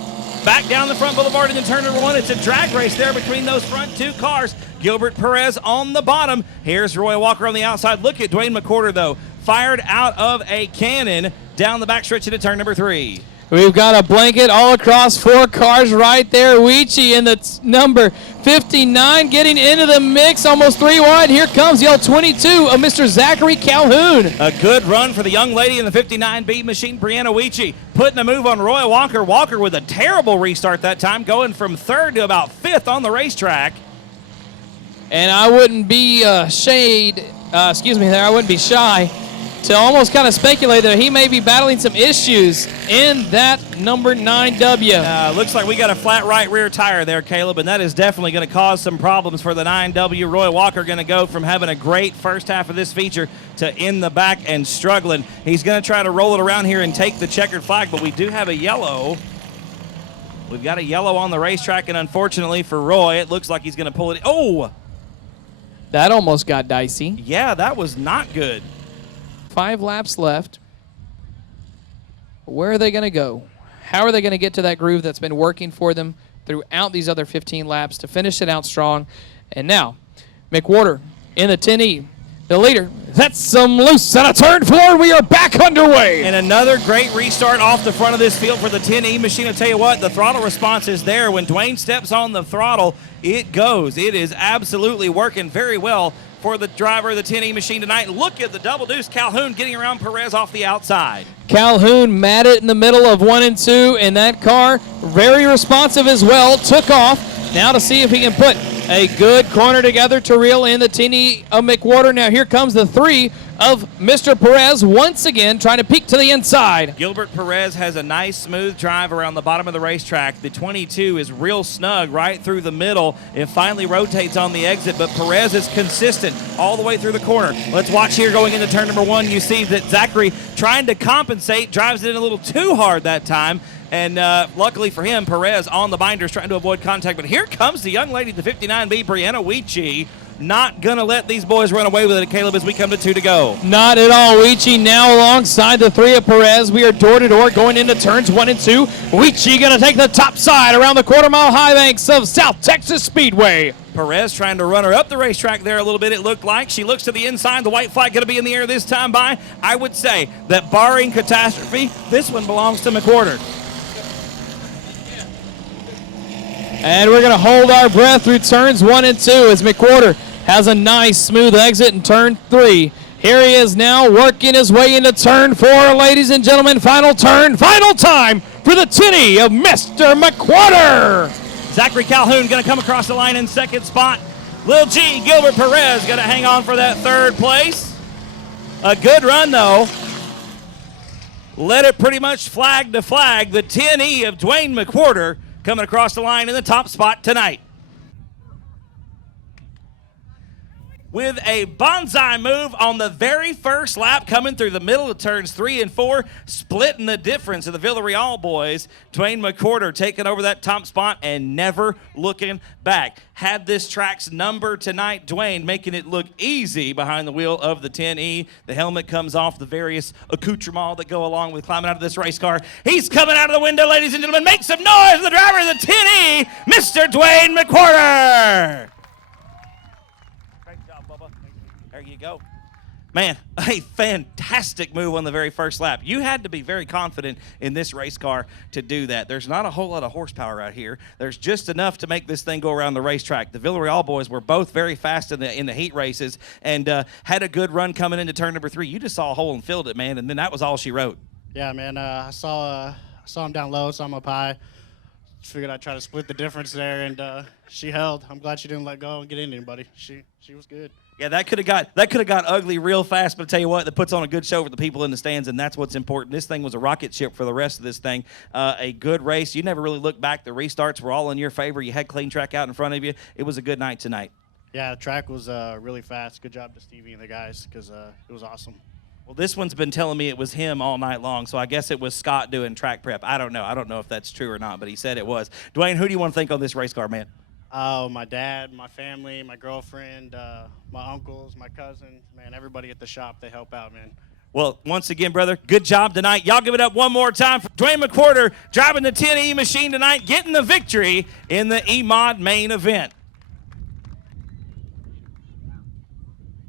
Back down the front boulevard into turn number 1. It's a drag race there between those front 2 cars. Gilbert Perez on the bottom. Here's Roy Walker on the outside. Look at Dwayne McWhorter, though. Fired out of a cannon down the backstretch into turn number 3. We've got a blanket all across 4 cars right there. Weechie in the number 59 getting into the mix, almost 3 wide. Here comes the old 22 of Mr. Zachary Calhoun. A good run for the young lady in the 59B machine, Brianna Weechie, putting a move on Roy Walker. Walker with a terrible restart that time, going from 3rd to about 5th on the racetrack. And I wouldn't be I wouldn't be shy to almost kind of speculate that he may be battling some issues in that number 9W. Looks like we got a flat right rear tire there, Caleb, and that is definitely going to cause some problems for the 9W. Roy Walker going to go from having a great first half of this feature to in the back and struggling. He's going to try to roll it around here and take the checkered flag, but we do have a yellow. We've got a yellow on the racetrack, and unfortunately for Roy, it looks like he's going to pull it. Oh! That almost got dicey. Yeah, that was not good. 5 laps left. Where are they going to go? How are they going to get to that groove that's been working for them throughout these other 15 laps to finish it out strong? And now, McWhorter in the 10E, the leader. That's some loose out of turn 4. We are back underway. And another great restart off the front of this field for the 10E machine. I'll tell you what, the throttle response is there. When Dwayne steps on the throttle, it goes. It is absolutely working very well for the driver of the 10E machine tonight. Look at the double deuce. Calhoun getting around Perez off the outside. Calhoun matted in the middle of 1 and 2, and that car, very responsive as well, took off. Now to see if he can put a good corner together to reel in the 10E of McWhorter. Now here comes the 3 of Mr. Perez once again trying to peek to the inside. Gilbert Perez has a nice smooth drive around the bottom of the racetrack. The 22 is real snug right through the middle. It finally rotates on the exit, but Perez is consistent all the way through the corner. Let's watch here going into turn number 1. You see that Zachary trying to compensate, drives it in a little too hard that time. And luckily for him, Perez on the binders trying to avoid contact. But here comes the young lady, the 59B, Brianna Weechie. Not going to let these boys run away with it, Caleb, as we come to 2 to go. Not at all. Weechie now alongside the 3 of Perez. We are door-to-door going into turns 1 and 2. Weechie going to take the top side around the quarter-mile high banks of South Texas Speedway. Perez trying to run her up the racetrack there a little bit, it looked like. She looks to the inside. The white flag going to be in the air this time by. I would say that barring catastrophe, this one belongs to McWhorter. And we're going to hold our breath through turns 1 and 2 as McWhorter has a nice smooth exit in turn 3. Here he is now working his way into turn 4, ladies and gentlemen. Final turn, final time for the tinny of Mr. McWhorter. Zachary Calhoun going to come across the line in second spot. Lil G, Gilbert Perez going to hang on for that third place. A good run, though. Led it pretty much flag to flag. The 10E of Dwayne McWhorter coming across the line in the top spot tonight. With a bonsai move on the very first lap, coming through the middle of turns 3 and 4, splitting the difference of the Villarreal boys. Dwayne McWhorter taking over that top spot and never looking back. Had this track's number tonight, Dwayne making it look easy behind the wheel of the 10E. The helmet comes off, the various accoutrements that go along with climbing out of this race car. He's coming out of the window, ladies and gentlemen. Make some noise, the driver of the 10E, Mr. Dwayne McWhorter. There you go. Man, a fantastic move on the very first lap. You had to be very confident in this race car to do that. There's not a whole lot of horsepower out here. There's just enough to make this thing go around the racetrack. The Villarreal boys were both very fast in the heat races and had a good run coming into turn number 3. You just saw a hole and filled it, man, and then that was all she wrote. Yeah, man. I saw him down low, saw him up high. Figured I'd try to split the difference there, and she held. I'm glad she didn't let go and get into anybody. She was good. Yeah, that could have got ugly real fast, but I tell you what, that puts on a good show for the people in the stands, and that's what's important. This thing was a rocket ship for the rest of this thing. A good race. You never really looked back. The restarts were all in your favor. You had clean track out in front of you. It was a good night tonight. Yeah, the track was really fast. Good job to Stevie and the guys because it was awesome. Well, this one's been telling me it was him all night long, so I guess it was Scott doing track prep. I don't know. I don't know if that's true or not, but he said it was. Dwayne, who do you want to thank on this race car, man? Oh, my dad, my family, my girlfriend, my uncles, my cousins, man, everybody at the shop, they help out, man. Well, once again, brother, good job tonight. Y'all give it up one more time for Dwayne McWhorter driving the 10E machine tonight, getting the victory in the E-Mod main event.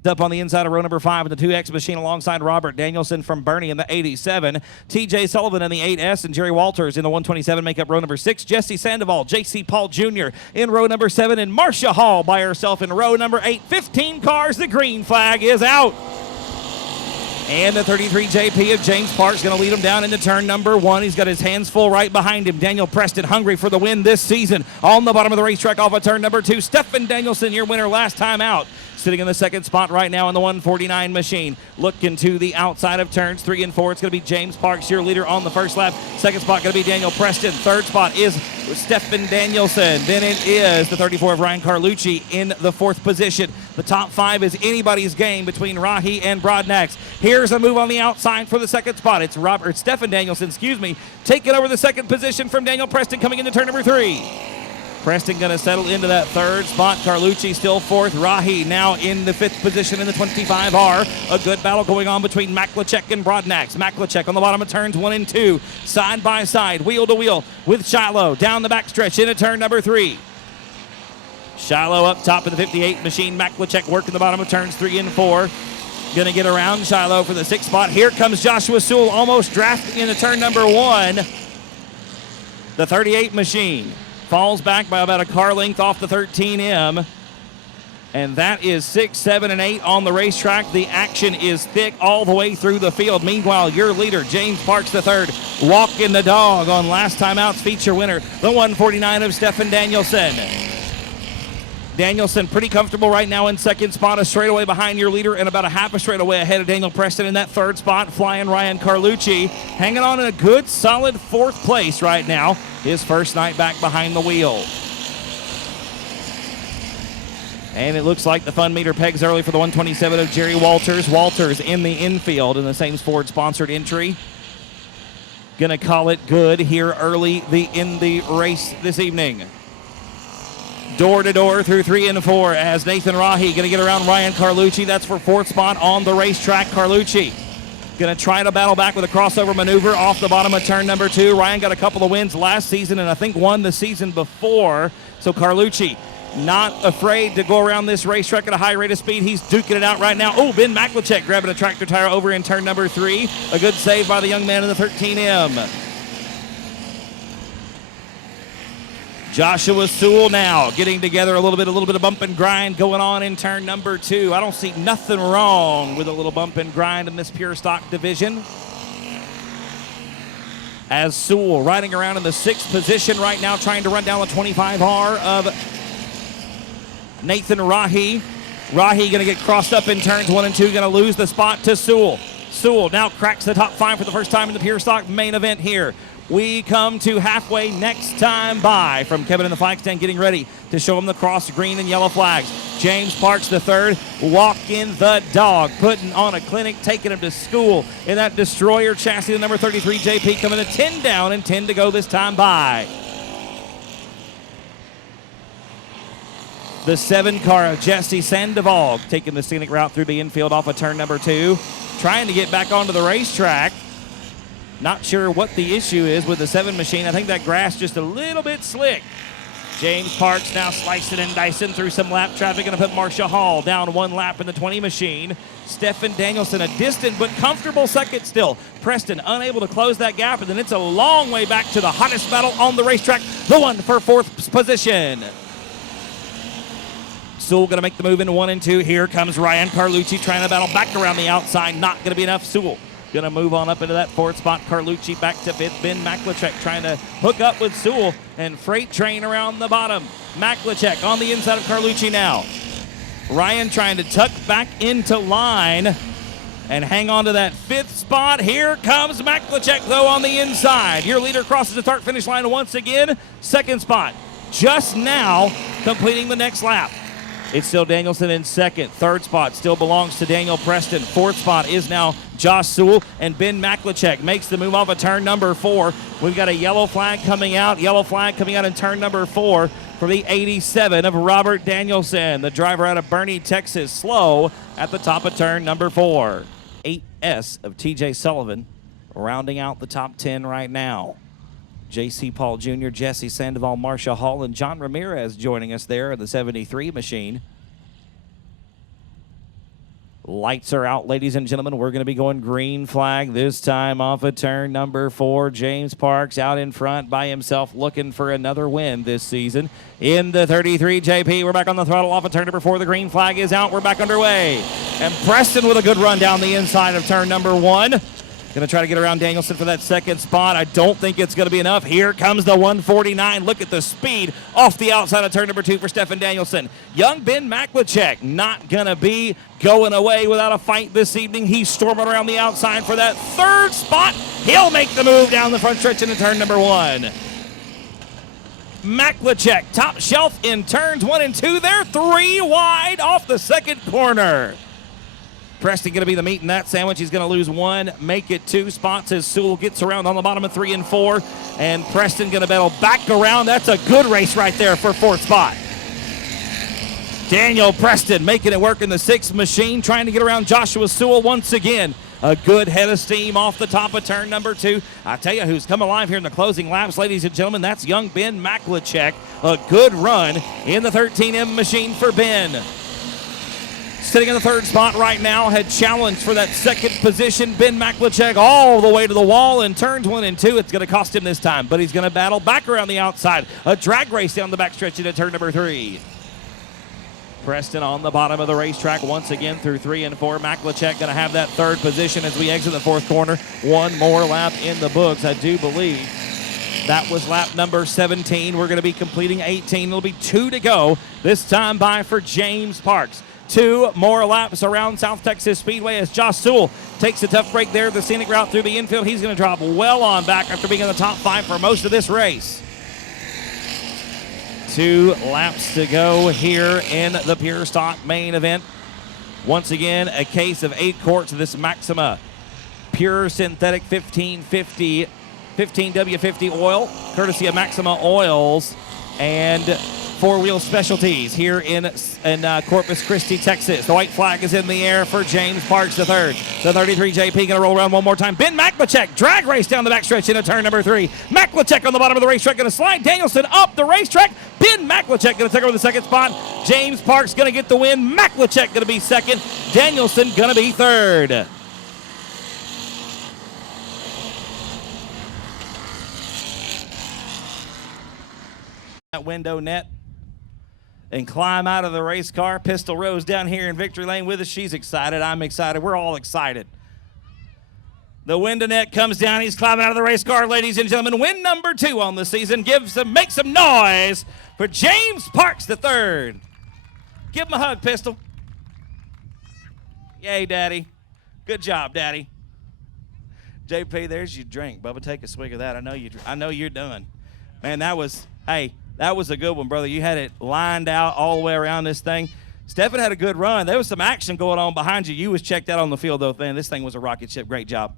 Up on the inside of row number 5 in the 2X machine alongside Robert Danielson from Bernie in the 87. TJ Sullivan in the 8S and Jerry Walters in the 127 make up row number 6. Jesse Sandoval, JC Paul Jr. in row number 7, and Marcia Hall by herself in row number 8. 15 cars, the green flag is out. And the 33 JP of James Park's going to lead him down into turn number 1. He's got his hands full right behind him. Daniel Preston hungry for the win this season. On the bottom of the racetrack off of turn number 2. Stephen Danielson, your winner last time out. Sitting in the second spot right now in the 149 machine. Looking to the outside of turns 3 and 4. It's going to be James Parks, your leader on the first lap. Second spot going to be Daniel Preston. Third spot is Stephen Danielson. Then it is the 34 of Ryan Carlucci in the 4th position. The top 5 is anybody's game between Rahi and Broadnax. Here's a move on the outside for the second spot. It's Stephen Danielson, taking over the second position from Daniel Preston coming into turn number 3. Preston going to settle into that third spot. Carlucci still 4th. Rahi now in the 5th position in the 25R. A good battle going on between Maklachek and Broadnax. Maklachek on the bottom of turns 1 and 2. Side by side, wheel to wheel with Shiloh down the backstretch into turn number 3. Shiloh up top of the 58 machine. Maklachek working the bottom of turns 3 and 4. Going to get around Shiloh for the 6th spot. Here comes Joshua Sewell almost drafting into turn number 1. The 38 machine falls back by about a car length off the 13M. And that is 6, 7, and 8 on the racetrack. The action is thick all the way through the field. Meanwhile, your leader, James Parks III, walking the dog on last time out's feature winner, the 149 of Stephen Danielson. Danielson pretty comfortable right now in second spot, a straightaway behind your leader and about a half a straightaway ahead of Daniel Preston in that third spot. Flying Ryan Carlucci, hanging on in a good, solid 4th place right now. His first night back behind the wheel. And it looks like the fun meter pegs early for the 127 of Jerry Walters. Walters in the infield in the same Ford-sponsored entry. Gonna call it good here early in the race this evening. Door to door through 3 and 4 as Nathan Rahi going to get around Ryan Carlucci. That's for 4th spot on the racetrack. Carlucci going to try to battle back with a crossover maneuver off the bottom of turn number 2. Ryan got a couple of wins last season and I think one the season before. So Carlucci not afraid to go around this racetrack at a high rate of speed. He's duking it out right now. Oh, Ben Maklicek grabbing a tractor tire over in turn number 3. A good save by the young man in the 13M. Joshua Sewell now getting together a little bit of bump and grind going on in turn number 2. I don't see nothing wrong with a little bump and grind in this pure stock division. As Sewell riding around in the 6th position right now, trying to run down the 25R of Nathan Rahi. Rahi going to get crossed up in turns 1 and 2, going to lose the spot to Sewell. Sewell now cracks the top 5 for the first time in the pure stock main event here. We come to halfway next time by from Kevin in the flag stand, getting ready to show him the cross green and yellow flags. James Parks III walking the dog, putting on a clinic, taking him to school in that Destroyer chassis. The number 33 JP coming to 10 down and 10 to go this time by. The 7 car of Jesse Sandoval taking the scenic route through the infield off of turn number 2, trying to get back onto the racetrack. Not sure what the issue is with the 7 machine. I think that grass just a little bit slick. James Parks now slicing and dicing through some lap traffic. Going to put Marcia Hall down 1 lap in the 20 machine. Stephen Danielson a distant but comfortable second still. Preston unable to close that gap, and then it's a long way back to the hottest battle on the racetrack, the one for 4th position. Sewell going to make the move into 1 and 2. Here comes Ryan Carlucci trying to battle back around the outside. Not going to be enough. Sewell going to move on up into that 4th spot. Carlucci back to 5th. Ben Maklicek trying to hook up with Sewell, and Freight Train around the bottom. Maklicek on the inside of Carlucci now. Ryan trying to tuck back into line and hang on to that 5th spot. Here comes Maklicek, though, on the inside. Your leader crosses the start-finish line once again. 2nd spot just now completing the next lap. It's still Danielson in 2nd. 3rd spot still belongs to Daniel Preston. 4th spot is now Josh Sewell, and Ben Maklicek makes the move off of turn number 4. We've got a yellow flag coming out. Yellow flag coming out in turn number 4 for the 87 of Robert Danielson, the driver out of Bernie, Texas, slow at the top of turn number 4. 8S of TJ Sullivan rounding out the top 10 right now. J.C. Paul Jr., Jesse Sandoval, Marcia Hall, and John Ramirez joining us there in the 73 machine. Lights are out, ladies and gentlemen. We're going to be going green flag this time off of turn number 4. James Parks out in front by himself, looking for another win this season. In the 33 JP, we're back on the throttle off of turn number 4. The green flag is out. We're back underway. And Preston with a good run down the inside of turn number 1. Going to try to get around Danielson for that 2nd spot. I don't think it's going to be enough. Here comes the 149. Look at the speed off the outside of turn number 2 for Stephen Danielson. Young Ben Maklicek not going to be going away without a fight this evening. He's storming around the outside for that 3rd spot. He'll make the move down the front stretch into turn number 1. Maklicek top shelf in turns 1 and 2. They're 3 wide off the 2nd corner. Preston going to be the meat in that sandwich. He's going to lose 1, make it 2 spots as Sewell gets around on the bottom of 3 and 4. And Preston going to battle back around. That's a good race right there for 4th spot. Daniel Preston making it work in the 6th machine, trying to get around Joshua Sewell once again. A good head of steam off the top of turn number 2. I tell you who's come alive here in the closing laps, ladies and gentlemen. That's young Ben Maklicek. A good run in the 13M machine for Ben. Sitting in the 3rd spot right now, had challenged for that 2nd position. Ben Maklicek all the way to the wall in turns 1 and 2. It's going to cost him this time, but he's going to battle back around the outside. A drag race down the backstretch into turn number 3. Preston on the bottom of the racetrack once again through 3 and 4. Maklicek going to have that 3rd position as we exit the 4th corner. 1 more lap in the books, I do believe. That was lap number 17. We're going to be completing 18. There'll be 2 to go. This time by for James Parks. 2 more laps around South Texas Speedway as Josh Sewell takes a tough break there. The scenic route through the infield. He's going to drop well on back after being in the top 5 for most of this race. 2 laps to go here in the pure stock main event. Once again, a case of 8 quarts of this Maxima pure synthetic 15W50 oil, courtesy of Maxima Oils. And four-wheel specialties here in Corpus Christi, Texas. The white flag is in the air for James Parks III. The 33 JP going to roll around one more time. Ben Maklachek, drag race down the backstretch into turn number 3. Maklachek on the bottom of the racetrack going to slide Danielson up the racetrack. Ben Maklachek going to take over the second spot. James Parks going to get the win. Maklachek going to be second. Danielson going to be third. That window net and climb out of the race car. Pistol Rose down here in victory lane with us. She's excited. I'm excited. We're all excited. The window net comes down. He's climbing out of the race car, ladies and gentlemen. Win number 2 on the season. Make some noise for James Parks III. Give him a hug, Pistol. Yay, Daddy. Good job, Daddy. JP, there's your drink. Bubba, take a swig of that. I know you're done. Man, that was a good one, brother. You had it lined out all the way around this thing. Stefan had a good run. There was some action going on behind you. You was checked out on the field, though, man. This thing was a rocket ship. Great job.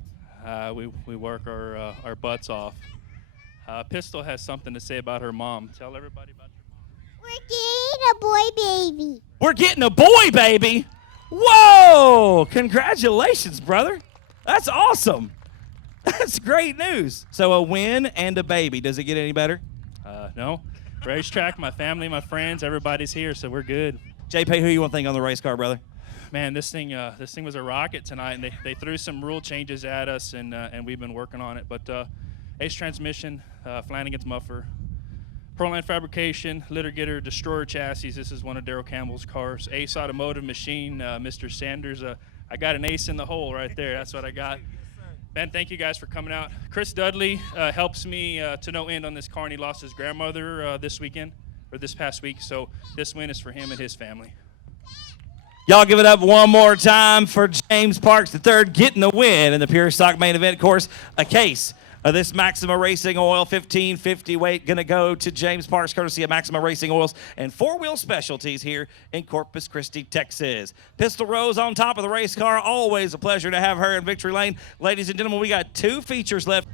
We work our butts off. Pistol has something to say about her mom. Tell everybody about your mom. We're getting a boy baby. We're getting a boy baby. Whoa! Congratulations, brother. That's awesome. That's great news. So a win and a baby. Does it get any better? No. Racetrack, my family, my friends, everybody's here, so we're good. JP, who you want to think on the race car, brother? Man, this thing was a rocket tonight, and they threw some rule changes at us, and we've been working on it. But Ace transmission, Flanagan's muffler, Proline fabrication, litter getter, destroyer chassis. This is one of Daryl Campbell's cars. Ace automotive machine, Mr. Sanders. I got an ace in the hole right there. That's what I got. Ben, thank you guys for coming out. Chris Dudley helps me to no end on this car, and he lost his grandmother this past week. So this win is for him and his family. Y'all give it up one more time for James Parks III getting the win in the Pure Stock main event. Of course, a case of this Maxima Racing Oil 1550 weight going to go to James Parks, courtesy of Maxima Racing Oils and four-wheel specialties here in Corpus Christi, Texas. Pistol Rose on top of the race car. Always a pleasure to have her in victory lane. Ladies and gentlemen, we got 2 features left.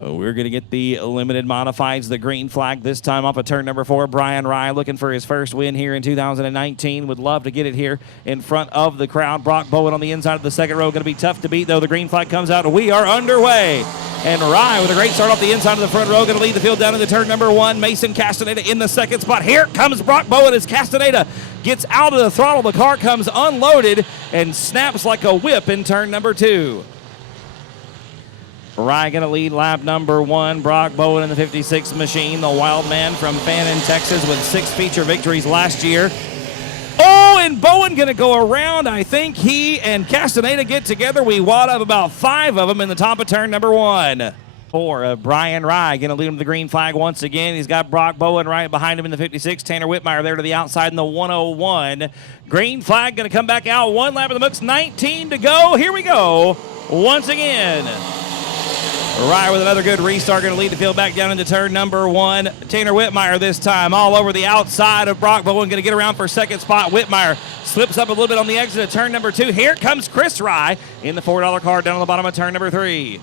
We're going to get the limited modifieds, the green flag this time off of turn number 4. Brian Rye looking for his first win here in 2019. Would love to get it here in front of the crowd. Brock Bowen on the inside of the second row. Going to be tough to beat, though. The green flag comes out. We are underway. And Rye with a great start off the inside of the front row. Going to lead the field down into turn number 1. Mason Castaneda in the second spot. Here comes Brock Bowen as Castaneda gets out of the throttle. The car comes unloaded and snaps like a whip in turn number 2. Rye going to lead lap number 1. Brock Bowen in the 56 machine, the wild man from Fannin, Texas, with 6 feature victories last year. Oh, and Bowen going to go around. I think he and Castaneda get together. We wad up about 5 of them in the top of turn number 1. 4, Brian Rye going to lead him to the green flag once again. He's got Brock Bowen right behind him in the 56. Tanner Whitmire there to the outside in the 101. Green flag going to come back out. 1 lap of the books, 19 to go. Here we go once again. Rye with another good restart, going to lead the field back down into turn number 1. Tanner Whitmire this time all over the outside of Brock Bowen, going to get around for second spot. Whitmire slips up a little bit on the exit of turn number 2. Here comes Chris Rye in the $4 car down on the bottom of turn number 3.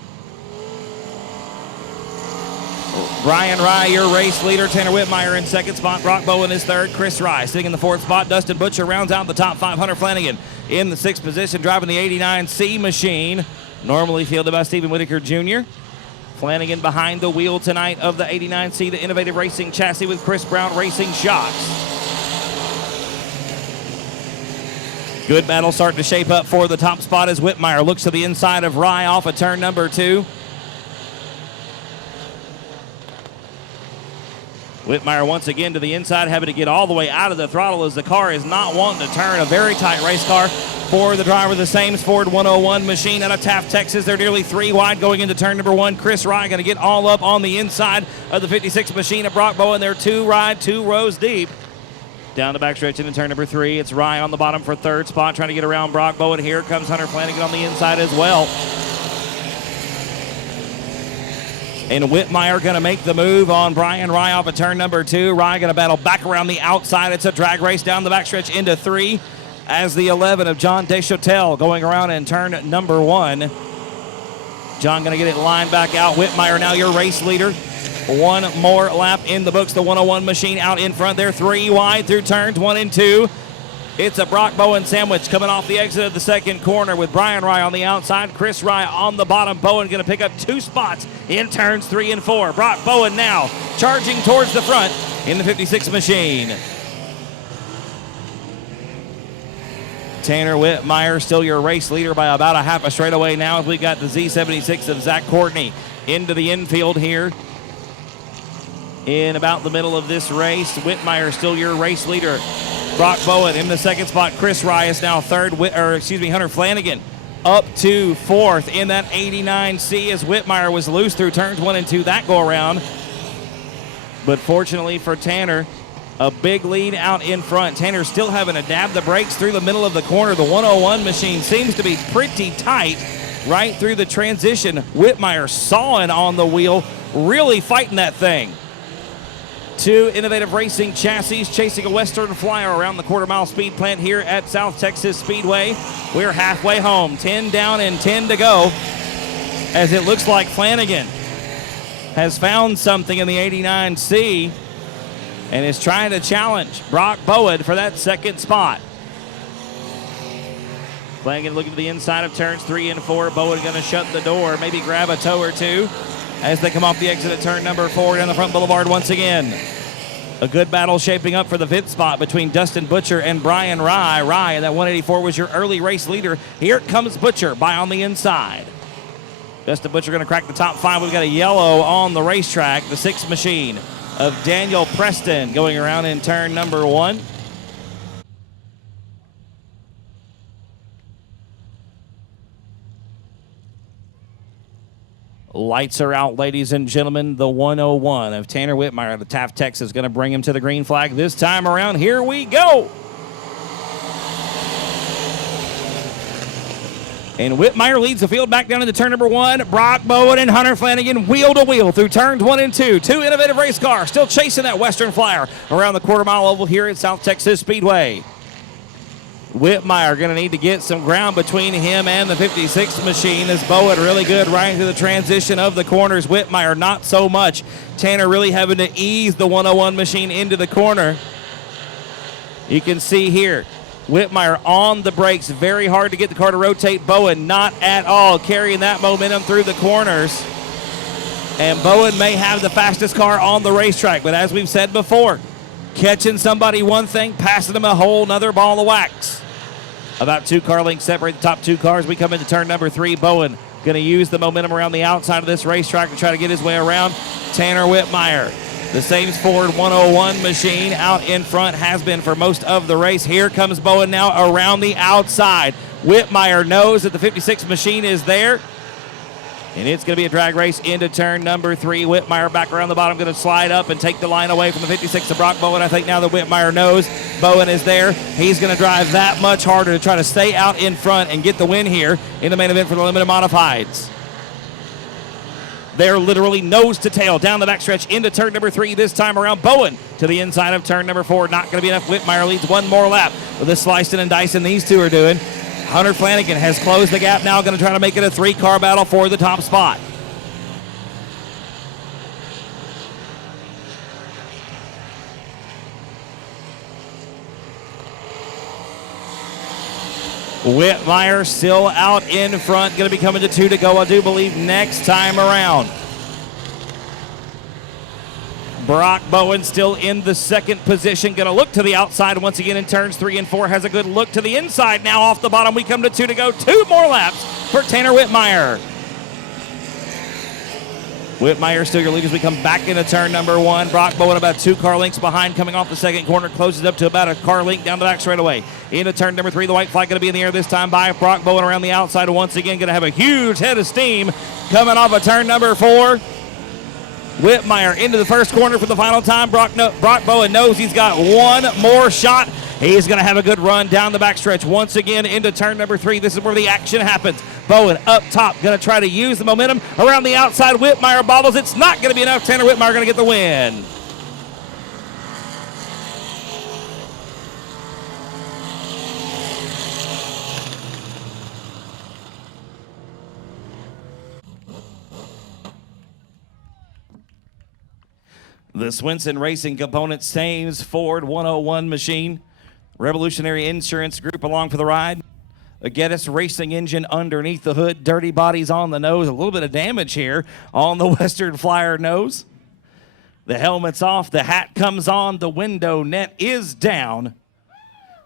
Brian Rye, your race leader. Tanner Whitmire in second spot. Brock Bowen is third. Chris Rye sitting in the 4th spot. Dustin Butcher rounds out the top 500. Flanagan in the 6th position, driving the 89C machine, normally fielded by Stephen Whitaker Jr. Flanagan behind the wheel tonight of the 89C, the innovative racing chassis with Chris Brown Racing shocks. Good battle starting to shape up for the top spot as Whitmire looks to the inside of Rye off of turn number 2. Whitmire once again to the inside, having to get all the way out of the throttle as the car is not wanting to turn. A very tight race car for the driver of the Sames Ford 101 machine out of Taft, Texas. They're nearly 3 wide going into turn number 1. Chris Rye going to get all up on the inside of the 56 machine of Brock Bowen. They're 2 wide, 2 rows deep. Down the backstretch into turn number 3. It's Rye on the bottom for 3rd spot, trying to get around Brock Bowen. Here comes Hunter Flanagan on the inside as well. And Whitmire going to make the move on Brian Rye off of turn number 2. Rye going to battle back around the outside. It's a drag race down the backstretch into 3 as the 11 of John Deschotel going around in turn number 1. John going to get it lined back out. Whitmire now your race leader. One more lap in the books. The 101 machine out in front there, 3 wide through turns 1 and 2. It's a Brock Bowen sandwich coming off the exit of the second corner with Brian Rye on the outside, Chris Rye on the bottom. Bowen going to pick up 2 spots in turns 3 and 4. Brock Bowen now charging towards the front in the 56 machine. Tanner Whitmire still your race leader by about a half a straightaway now as we got the Z76 of Zach Courtney into the infield here in about the middle of this race. Whitmire still your race leader. Brock Bowen in the second spot. Chris Rye is now third, Hunter Flanagan up to fourth in that 89C as Whitmire was loose through turns 1 and 2 that go around. But fortunately for Tanner, a big lead out in front. Tanner still having to dab the brakes through the middle of the corner. The 101 machine seems to be pretty tight right through the transition. Whitmire sawing on the wheel, really fighting that thing. 2 Innovative Racing chassis chasing a Western Flyer around the quarter-mile speed plant here at South Texas Speedway. We're halfway home, 10 down and 10 to go, as it looks like Flanagan has found something in the 89C and is trying to challenge Brock Bowen for that second spot. Flanagan looking to the inside of turns 3 and 4. Bowen going to shut the door, maybe grab a toe or two as they come off the exit at turn number 4 down the front boulevard once again. A good battle shaping up for the 5th spot between Dustin Butcher and Brian Rye. Rye, that 184 was your early race leader. Here comes Butcher by on the inside. Dustin Butcher going to crack the top 5. We've got a yellow on the racetrack. The 6th machine of Daniel Preston going around in turn number 1. Lights are out, ladies and gentlemen. The 101 of Tanner Whitmire, the Taft, Texas, going to bring him to the green flag this time around. Here we go. And Whitmire leads the field back down into turn number 1. Brock Bowen and Hunter Flanagan wheel to wheel through turns 1 and 2. 2 Innovative Race cars still chasing that Western Flyer around the quarter-mile oval here at South Texas Speedway. Whitmire going to need to get some ground between him and the 56 machine as Bowen really good right through the transition of the corners. Whitmire not so much. Tanner really having to ease the 101 machine into the corner. You can see here, Whitmire on the brakes, very hard to get the car to rotate. Bowen not at all, carrying that momentum through the corners. And Bowen may have the fastest car on the racetrack, but as we've said before, catching somebody one thing, passing them a whole nother ball of wax. About 2 car lengths separate the top 2 cars. We come into turn number 3. Bowen going to use the momentum around the outside of this racetrack to try to get his way around Tanner Whitmire. The Sames Ford 101 machine out in front has been for most of the race. Here comes Bowen now around the outside. Whitmire knows that the 56 machine is there. And it's going to be a drag race into turn number 3. Whitmire back around the bottom, going to slide up and take the line away from the 56 to Brock Bowen. I think now that Whitmire knows Bowen is there, he's going to drive that much harder to try to stay out in front and get the win here in the main event for the limited modifieds. They're literally nose to tail down the backstretch into turn number 3 this time around. Bowen to the inside of turn number 4. Not going to be enough. Whitmire leads one more lap with the slicing and dicing these two are doing. Hunter Flanagan has closed the gap now, going to try to make it a 3-car battle for the top spot. Whitmire still out in front, going to be coming to 2 to go, I do believe, next time around. Brock Bowen still in the second position. Going to look to the outside once again in turns 3 and 4. Has a good look to the inside. Now off the bottom, we come to 2 to go. 2 more laps for Tanner Whitmire. Whitmire still your lead as we come back into turn number 1. Brock Bowen about 2 car lengths behind coming off the second corner. Closes up to about a car length down the back straightaway. Into turn number 3. The white flag going to be in the air this time by Brock Bowen around the outside. Once again going to have a huge head of steam coming off of turn number 4. Whitmire into the first corner for the final time. Brock Bowen knows he's got one more shot. He's going to have a good run down the backstretch once again into turn number 3. This is where the action happens. Bowen up top, going to try to use the momentum around the outside. Whitmire bobbles. It's not going to be enough. Tanner Whitmire going to get the win. The Swenson Racing Components Sames Ford 101 machine. Revolutionary Insurance Group along for the ride. A Geddes Racing engine underneath the hood. Dirty bodies on the nose. A little bit of damage here on the Western Flyer nose. The helmet's off. The hat comes on. The window net is down.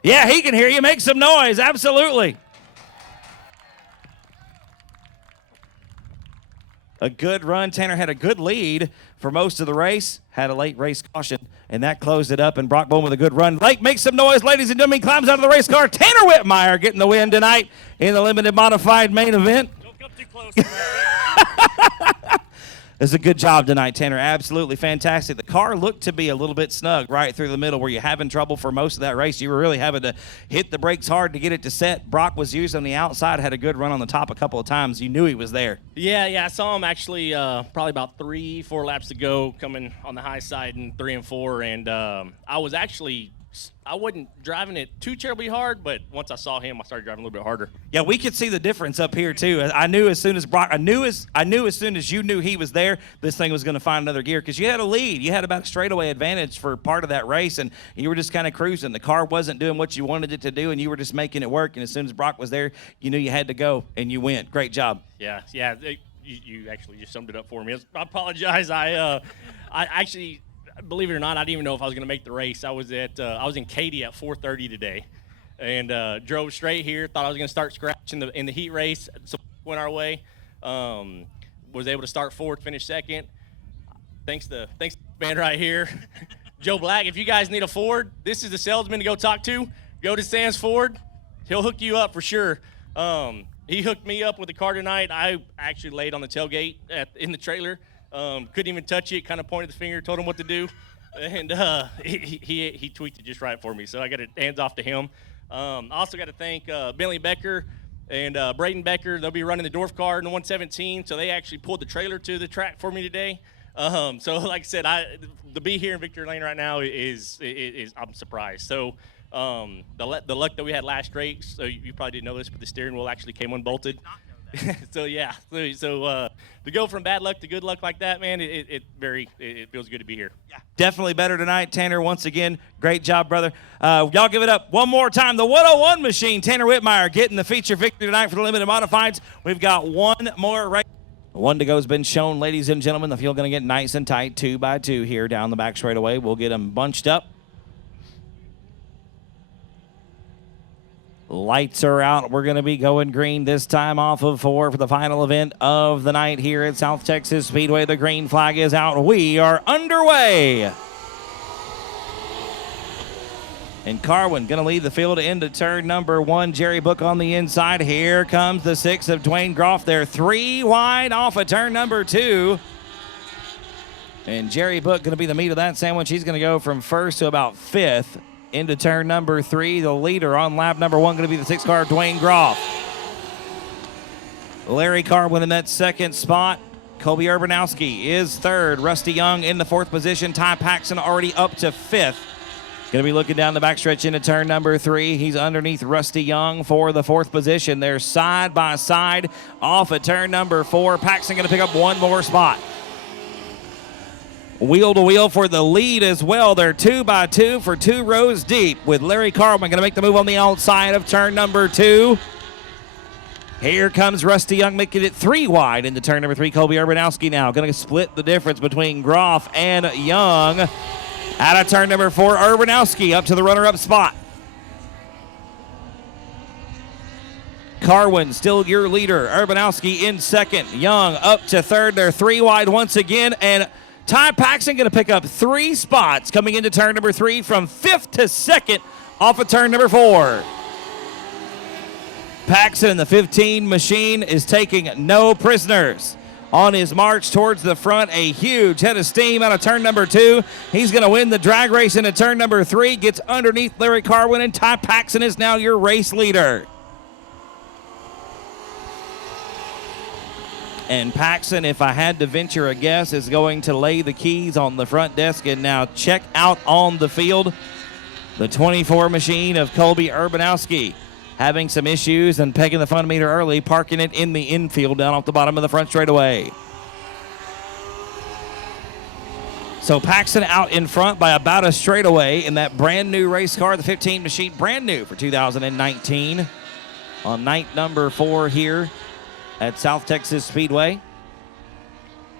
Yeah, he can hear you. Make some noise. Absolutely. A good run. Tanner had a good lead for most of the race. Had a late race caution, and that closed it up. And Brock Bowman with a good run. Lake makes some noise, ladies and gentlemen. Climbs out of the race car. Tanner Whitmire getting the win tonight in the limited modified main event. Don't come too close. It's a good job tonight, Tanner. Absolutely fantastic. The car looked to be a little bit snug right through the middle. Were you having trouble for most of that race? You were really having to hit the brakes hard to get it to set. Brock was used on the outside, had a good run on the top a couple of times. You knew he was there. Yeah, I saw him actually probably about 3-4 laps to go, coming on the high side in 3 and 4, and I wasn't driving it too terribly hard, but once I saw him, I started driving a little bit harder. Yeah, we could see the difference up here too. I knew as soon as Brock, I knew as soon as you knew he was there, this thing was going to find another gear because you had a lead. You had about a straightaway advantage for part of that race, and you were just kind of cruising. The car wasn't doing what you wanted it to do, and you were just making it work. And as soon as Brock was there, you knew you had to go, and you went. Great job. Yeah. You actually just summed it up for me. I apologize. I actually, believe it or not, I didn't even know if I was going to make the race. I was in Katy at 4:30 today, and drove straight here. Thought I was going to start scratching in the heat race, so went our way. Was able to start fourth, finish second. Thanks to man right here, Joe Black. If you guys need a Ford, this is the salesman to go talk to. Go to Sam's Ford. He'll hook you up for sure. He hooked me up with the car tonight. I actually laid on the tailgate in the trailer. Couldn't even touch it, kind of pointed the finger, told him what to do, and he tweaked it just right for me, so I got it hands off to him. I also got to thank Bentley Becker and Braden Becker. They'll be running the Dwarf car in the 117, so they actually pulled the trailer to the track for me today. So like I said, to be here in Victory Lane right now is I'm surprised. So the luck that we had last race, so you probably didn't know this, but the steering wheel actually came unbolted. So yeah, so to go from bad luck to good luck like that, man, it feels good to be here. Yeah, definitely better tonight, Tanner. Once again, great job, brother. Y'all give it up one more time. The 101 machine, Tanner Whitmire, getting the feature victory tonight for the limited modifieds. We've got one more race. One to go has been shown, ladies and gentlemen. The field going to get nice and tight, 2 by 2 here down the back straightaway. We'll get them bunched up. Lights are out. We're going to be going green this time off of 4 for the final event of the night here at South Texas Speedway. The green flag is out. We are underway. And Carwin going to lead the field into turn number 1. Jerry Book on the inside. Here comes the 6 of Dwayne Groff. They're 3 wide off of turn number 2. And Jerry Book going to be the meat of that sandwich. He's going to go from first to about 5th. Into turn number 3, the leader on lap number 1 going to be the 6 car, Dwayne Groff. Larry Carwin in that second spot. Colby Urbanowski is 3rd. Rusty Young in the 4th position. Ty Paxson already up to 5th. Going to be looking down the backstretch into turn number 3. He's underneath Rusty Young for the 4th position. They're side by side off at turn number 4. Paxson going to pick up one more spot. Wheel to wheel for the lead as well. They're 2 by 2 for 2 rows deep with Larry Carlman going to make the move on the outside of turn number 2. Here comes Rusty Young making it 3 wide into turn number 3. Colby Urbanowski now going to split the difference between Groff and Young. Out of turn number 4, Urbanowski up to the runner-up spot. Carwin still your leader. Urbanowski in 2nd. Young up to 3rd. They're 3 wide once again, and Ty Paxson going to pick up 3 spots coming into turn number 3 from 5th to 2nd off of turn number 4. Paxson in the 15 machine is taking no prisoners. On his march towards the front, a huge head of steam out of turn number 2. He's going to win the drag race into turn number 3, gets underneath Larry Carwin, and Ty Paxson is now your race leader. And Paxson, if I had to venture a guess, is going to lay the keys on the front desk and now check out on the field. The 24 machine of Colby Urbanowski having some issues and pegging the fun meter early, parking it in the infield down off the bottom of the front straightaway. So Paxton out in front by about a straightaway in that brand new race car, the 15 machine, brand new for 2019 on night number 4 here at South Texas Speedway.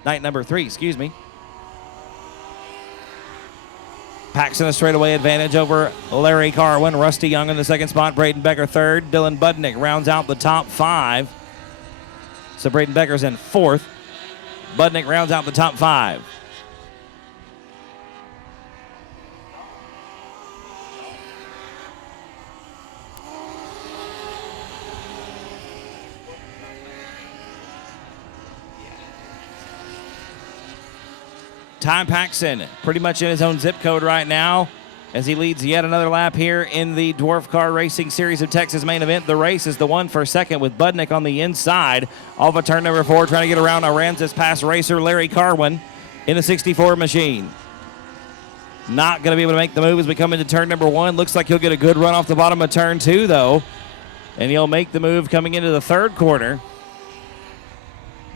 Night number 3, excuse me. Paxton a straightaway advantage over Larry Carwin. Rusty Young in the second spot. Braden Becker third. Dylan Budnick rounds out the top 5. So Braden Becker's in 4th. Budnick rounds out the top 5. Ty Paxton pretty much in his own zip code right now as he leads yet another lap here in the Dwarf Car Racing Series of Texas main event. The race is the one for second with Budnick on the inside. Off of turn number 4, trying to get around Aransas Pass racer Larry Carwin in a 64 machine. Not going to be able to make the move as we come into turn number 1. Looks like he'll get a good run off the bottom of turn 2, though. And he'll make the move coming into the third corner.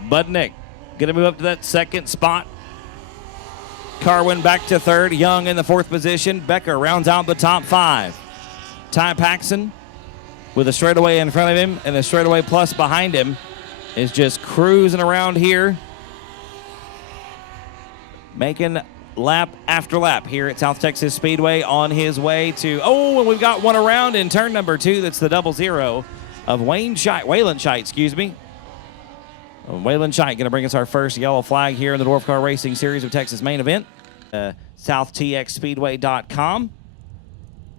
Budnick going to move up to that second spot. Carwin back to third. Young in the 4th position. Becker rounds out the top 5. Ty Paxton with a straightaway in front of him and a straightaway plus behind him is just cruising around here, making lap after lap here at South Texas Speedway on his way to, and we've got one around in turn number 2. That's the 00 of Waylon Scheidt, excuse me. Waylon Scheidt going to bring us our first yellow flag here in the Dwarf Car Racing Series of Texas main event. SouthTXSpeedway.com.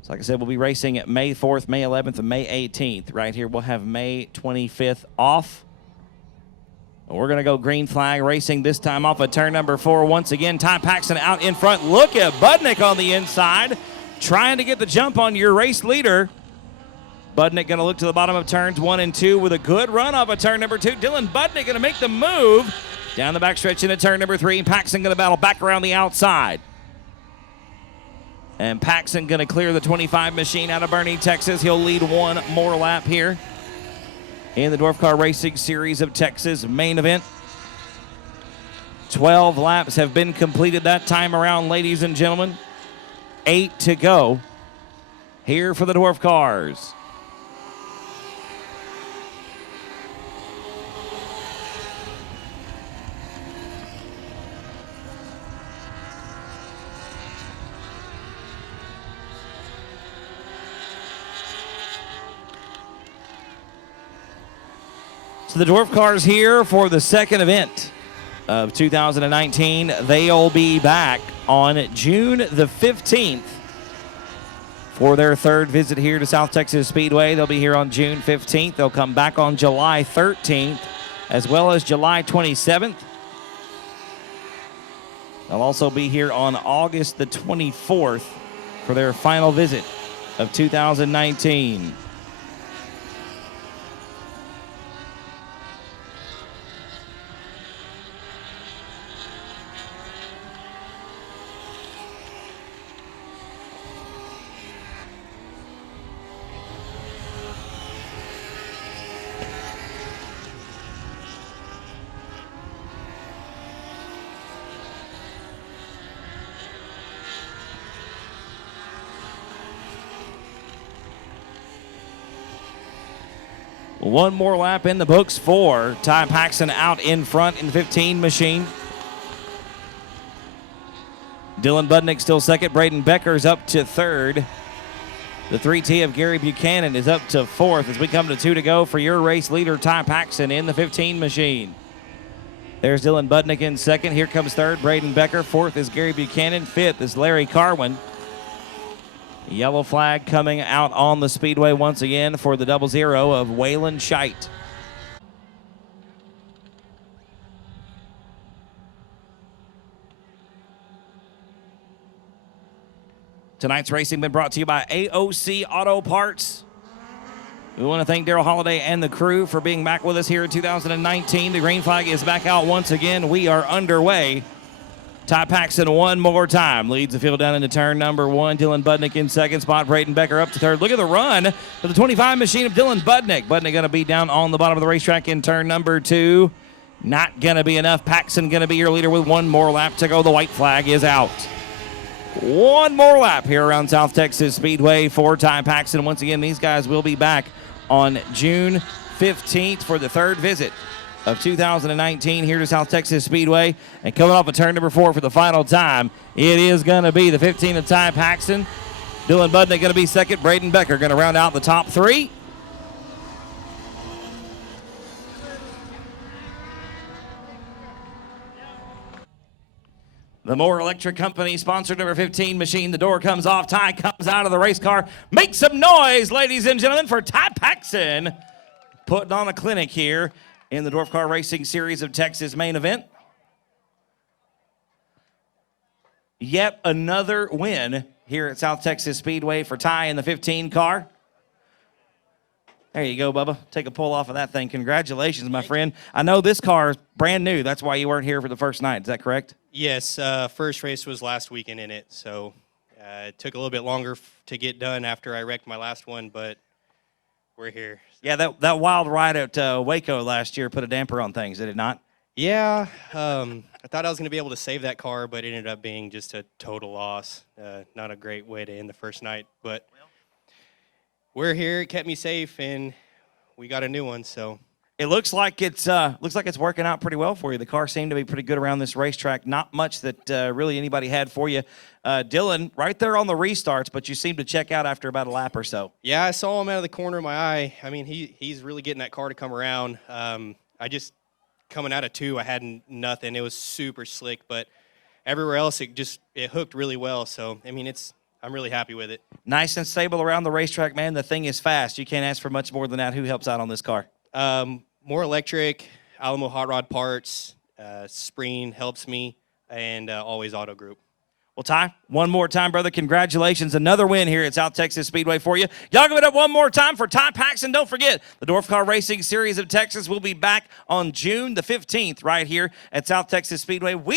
So like I said, we'll be racing at May 4th, May 11th, and May 18th. Right here, we'll have May 25th off. We're going to go green flag racing this time off of turn number 4. Once again, Ty Paxton out in front. Look at Budnick on the inside, trying to get the jump on your race leader. Budnick going to look to the bottom of turns 1 and 2 with a good run off of turn number 2. Dylan Budnick going to make the move down the backstretch into turn number 3. Paxton going to battle back around the outside. And Paxton going to clear the 25 machine out of Boerne, Texas. He'll lead one more lap here in the Dwarf Car Racing Series of Texas main event. 12 laps have been completed that time around, ladies and gentlemen. 8 to go here for the Dwarf Cars. So the Dwarf Cars here for the second event of 2019. They'll be back on June the 15th for their third visit here to South Texas Speedway. They'll be here on June 15th. They'll come back on July 13th as well as July 27th. They'll also be here on August the 24th for their final visit of 2019. One more lap in the books for Ty Paxton out in front in the 15 machine. Dylan Budnick still second. Braden Becker's up to third. The 3T of Gary Buchanan is up to fourth as we come to 2 to go for your race leader, Ty Paxton, in the 15 machine. There's Dylan Budnick in second. Here comes third, Braden Becker. Fourth is Gary Buchanan. Fifth is Larry Carwin. Yellow flag coming out on the speedway once again for the 00 of Waylon Scheidt. Tonight's racing been brought to you by AOC Auto Parts. We want to thank Darrell Holiday and the crew for being back with us here in 2019. The green flag is back out once again. We are underway. Ty Paxton one more time leads the field down into turn number 1. Dylan Budnick in second spot. Braden Becker up to third. Look at the run for the 25 machine of Dylan Budnick. Budnick going to be down on the bottom of the racetrack in turn number 2. Not going to be enough. Paxson going to be your leader with one more lap to go. The white flag is out. One more lap here around South Texas Speedway for Ty Paxson. Once again, these guys will be back on June 15th for the third visit of 2019 here to South Texas Speedway. And coming off of turn number 4 for the final time, it is going to be the 15 of Ty Paxson. Dylan Budnick going to be second. Braden Becker going to round out the top 3. The Moore Electric Company sponsored number 15 machine. The door comes off. Ty comes out of the race car. Make some noise, ladies and gentlemen, for Ty Paxson. Putting on a clinic here in the Dwarf Car Racing Series of Texas main event. Yet another win here at South Texas Speedway for Ty in the 15 car. There you go, Bubba. Take a pull off of that thing. Congratulations, my friend. I know this car is brand new. That's why you weren't here for the first night. Is that correct? Yes. First race was last weekend in it, so it took a little bit longer to get done after I wrecked my last one, but we're here. Yeah, that wild ride at Waco last year put a damper on things, did it not? Yeah. I thought I was going to be able to save that car, but it ended up being just a total loss. Not a great way to end the first night, but we're here. It kept me safe, and we got a new one. So it looks like it's working out pretty well for you. The car seemed to be pretty good around this racetrack. Not much that really anybody had for you. Dylan, right there on the restarts, but you seemed to check out after about a lap or so. Yeah, I saw him out of the corner of my eye. I mean, he's really getting that car to come around. I just coming out of 2, I had nothing. It was super slick, but everywhere else it hooked really well. So I mean, I'm really happy with it. Nice and stable around the racetrack, man. The thing is fast. You can't ask for much more than that. Who helps out on this car? More electric, Alamo Hot Rod Parts, Spreen helps me, and Always Auto Group. Well, Ty, one more time, brother. Congratulations. Another win here at South Texas Speedway for you. Y'all give it up one more time for Ty Paxson. Don't forget, the Dwarf Car Racing Series of Texas will be back on June the 15th right here at South Texas Speedway. We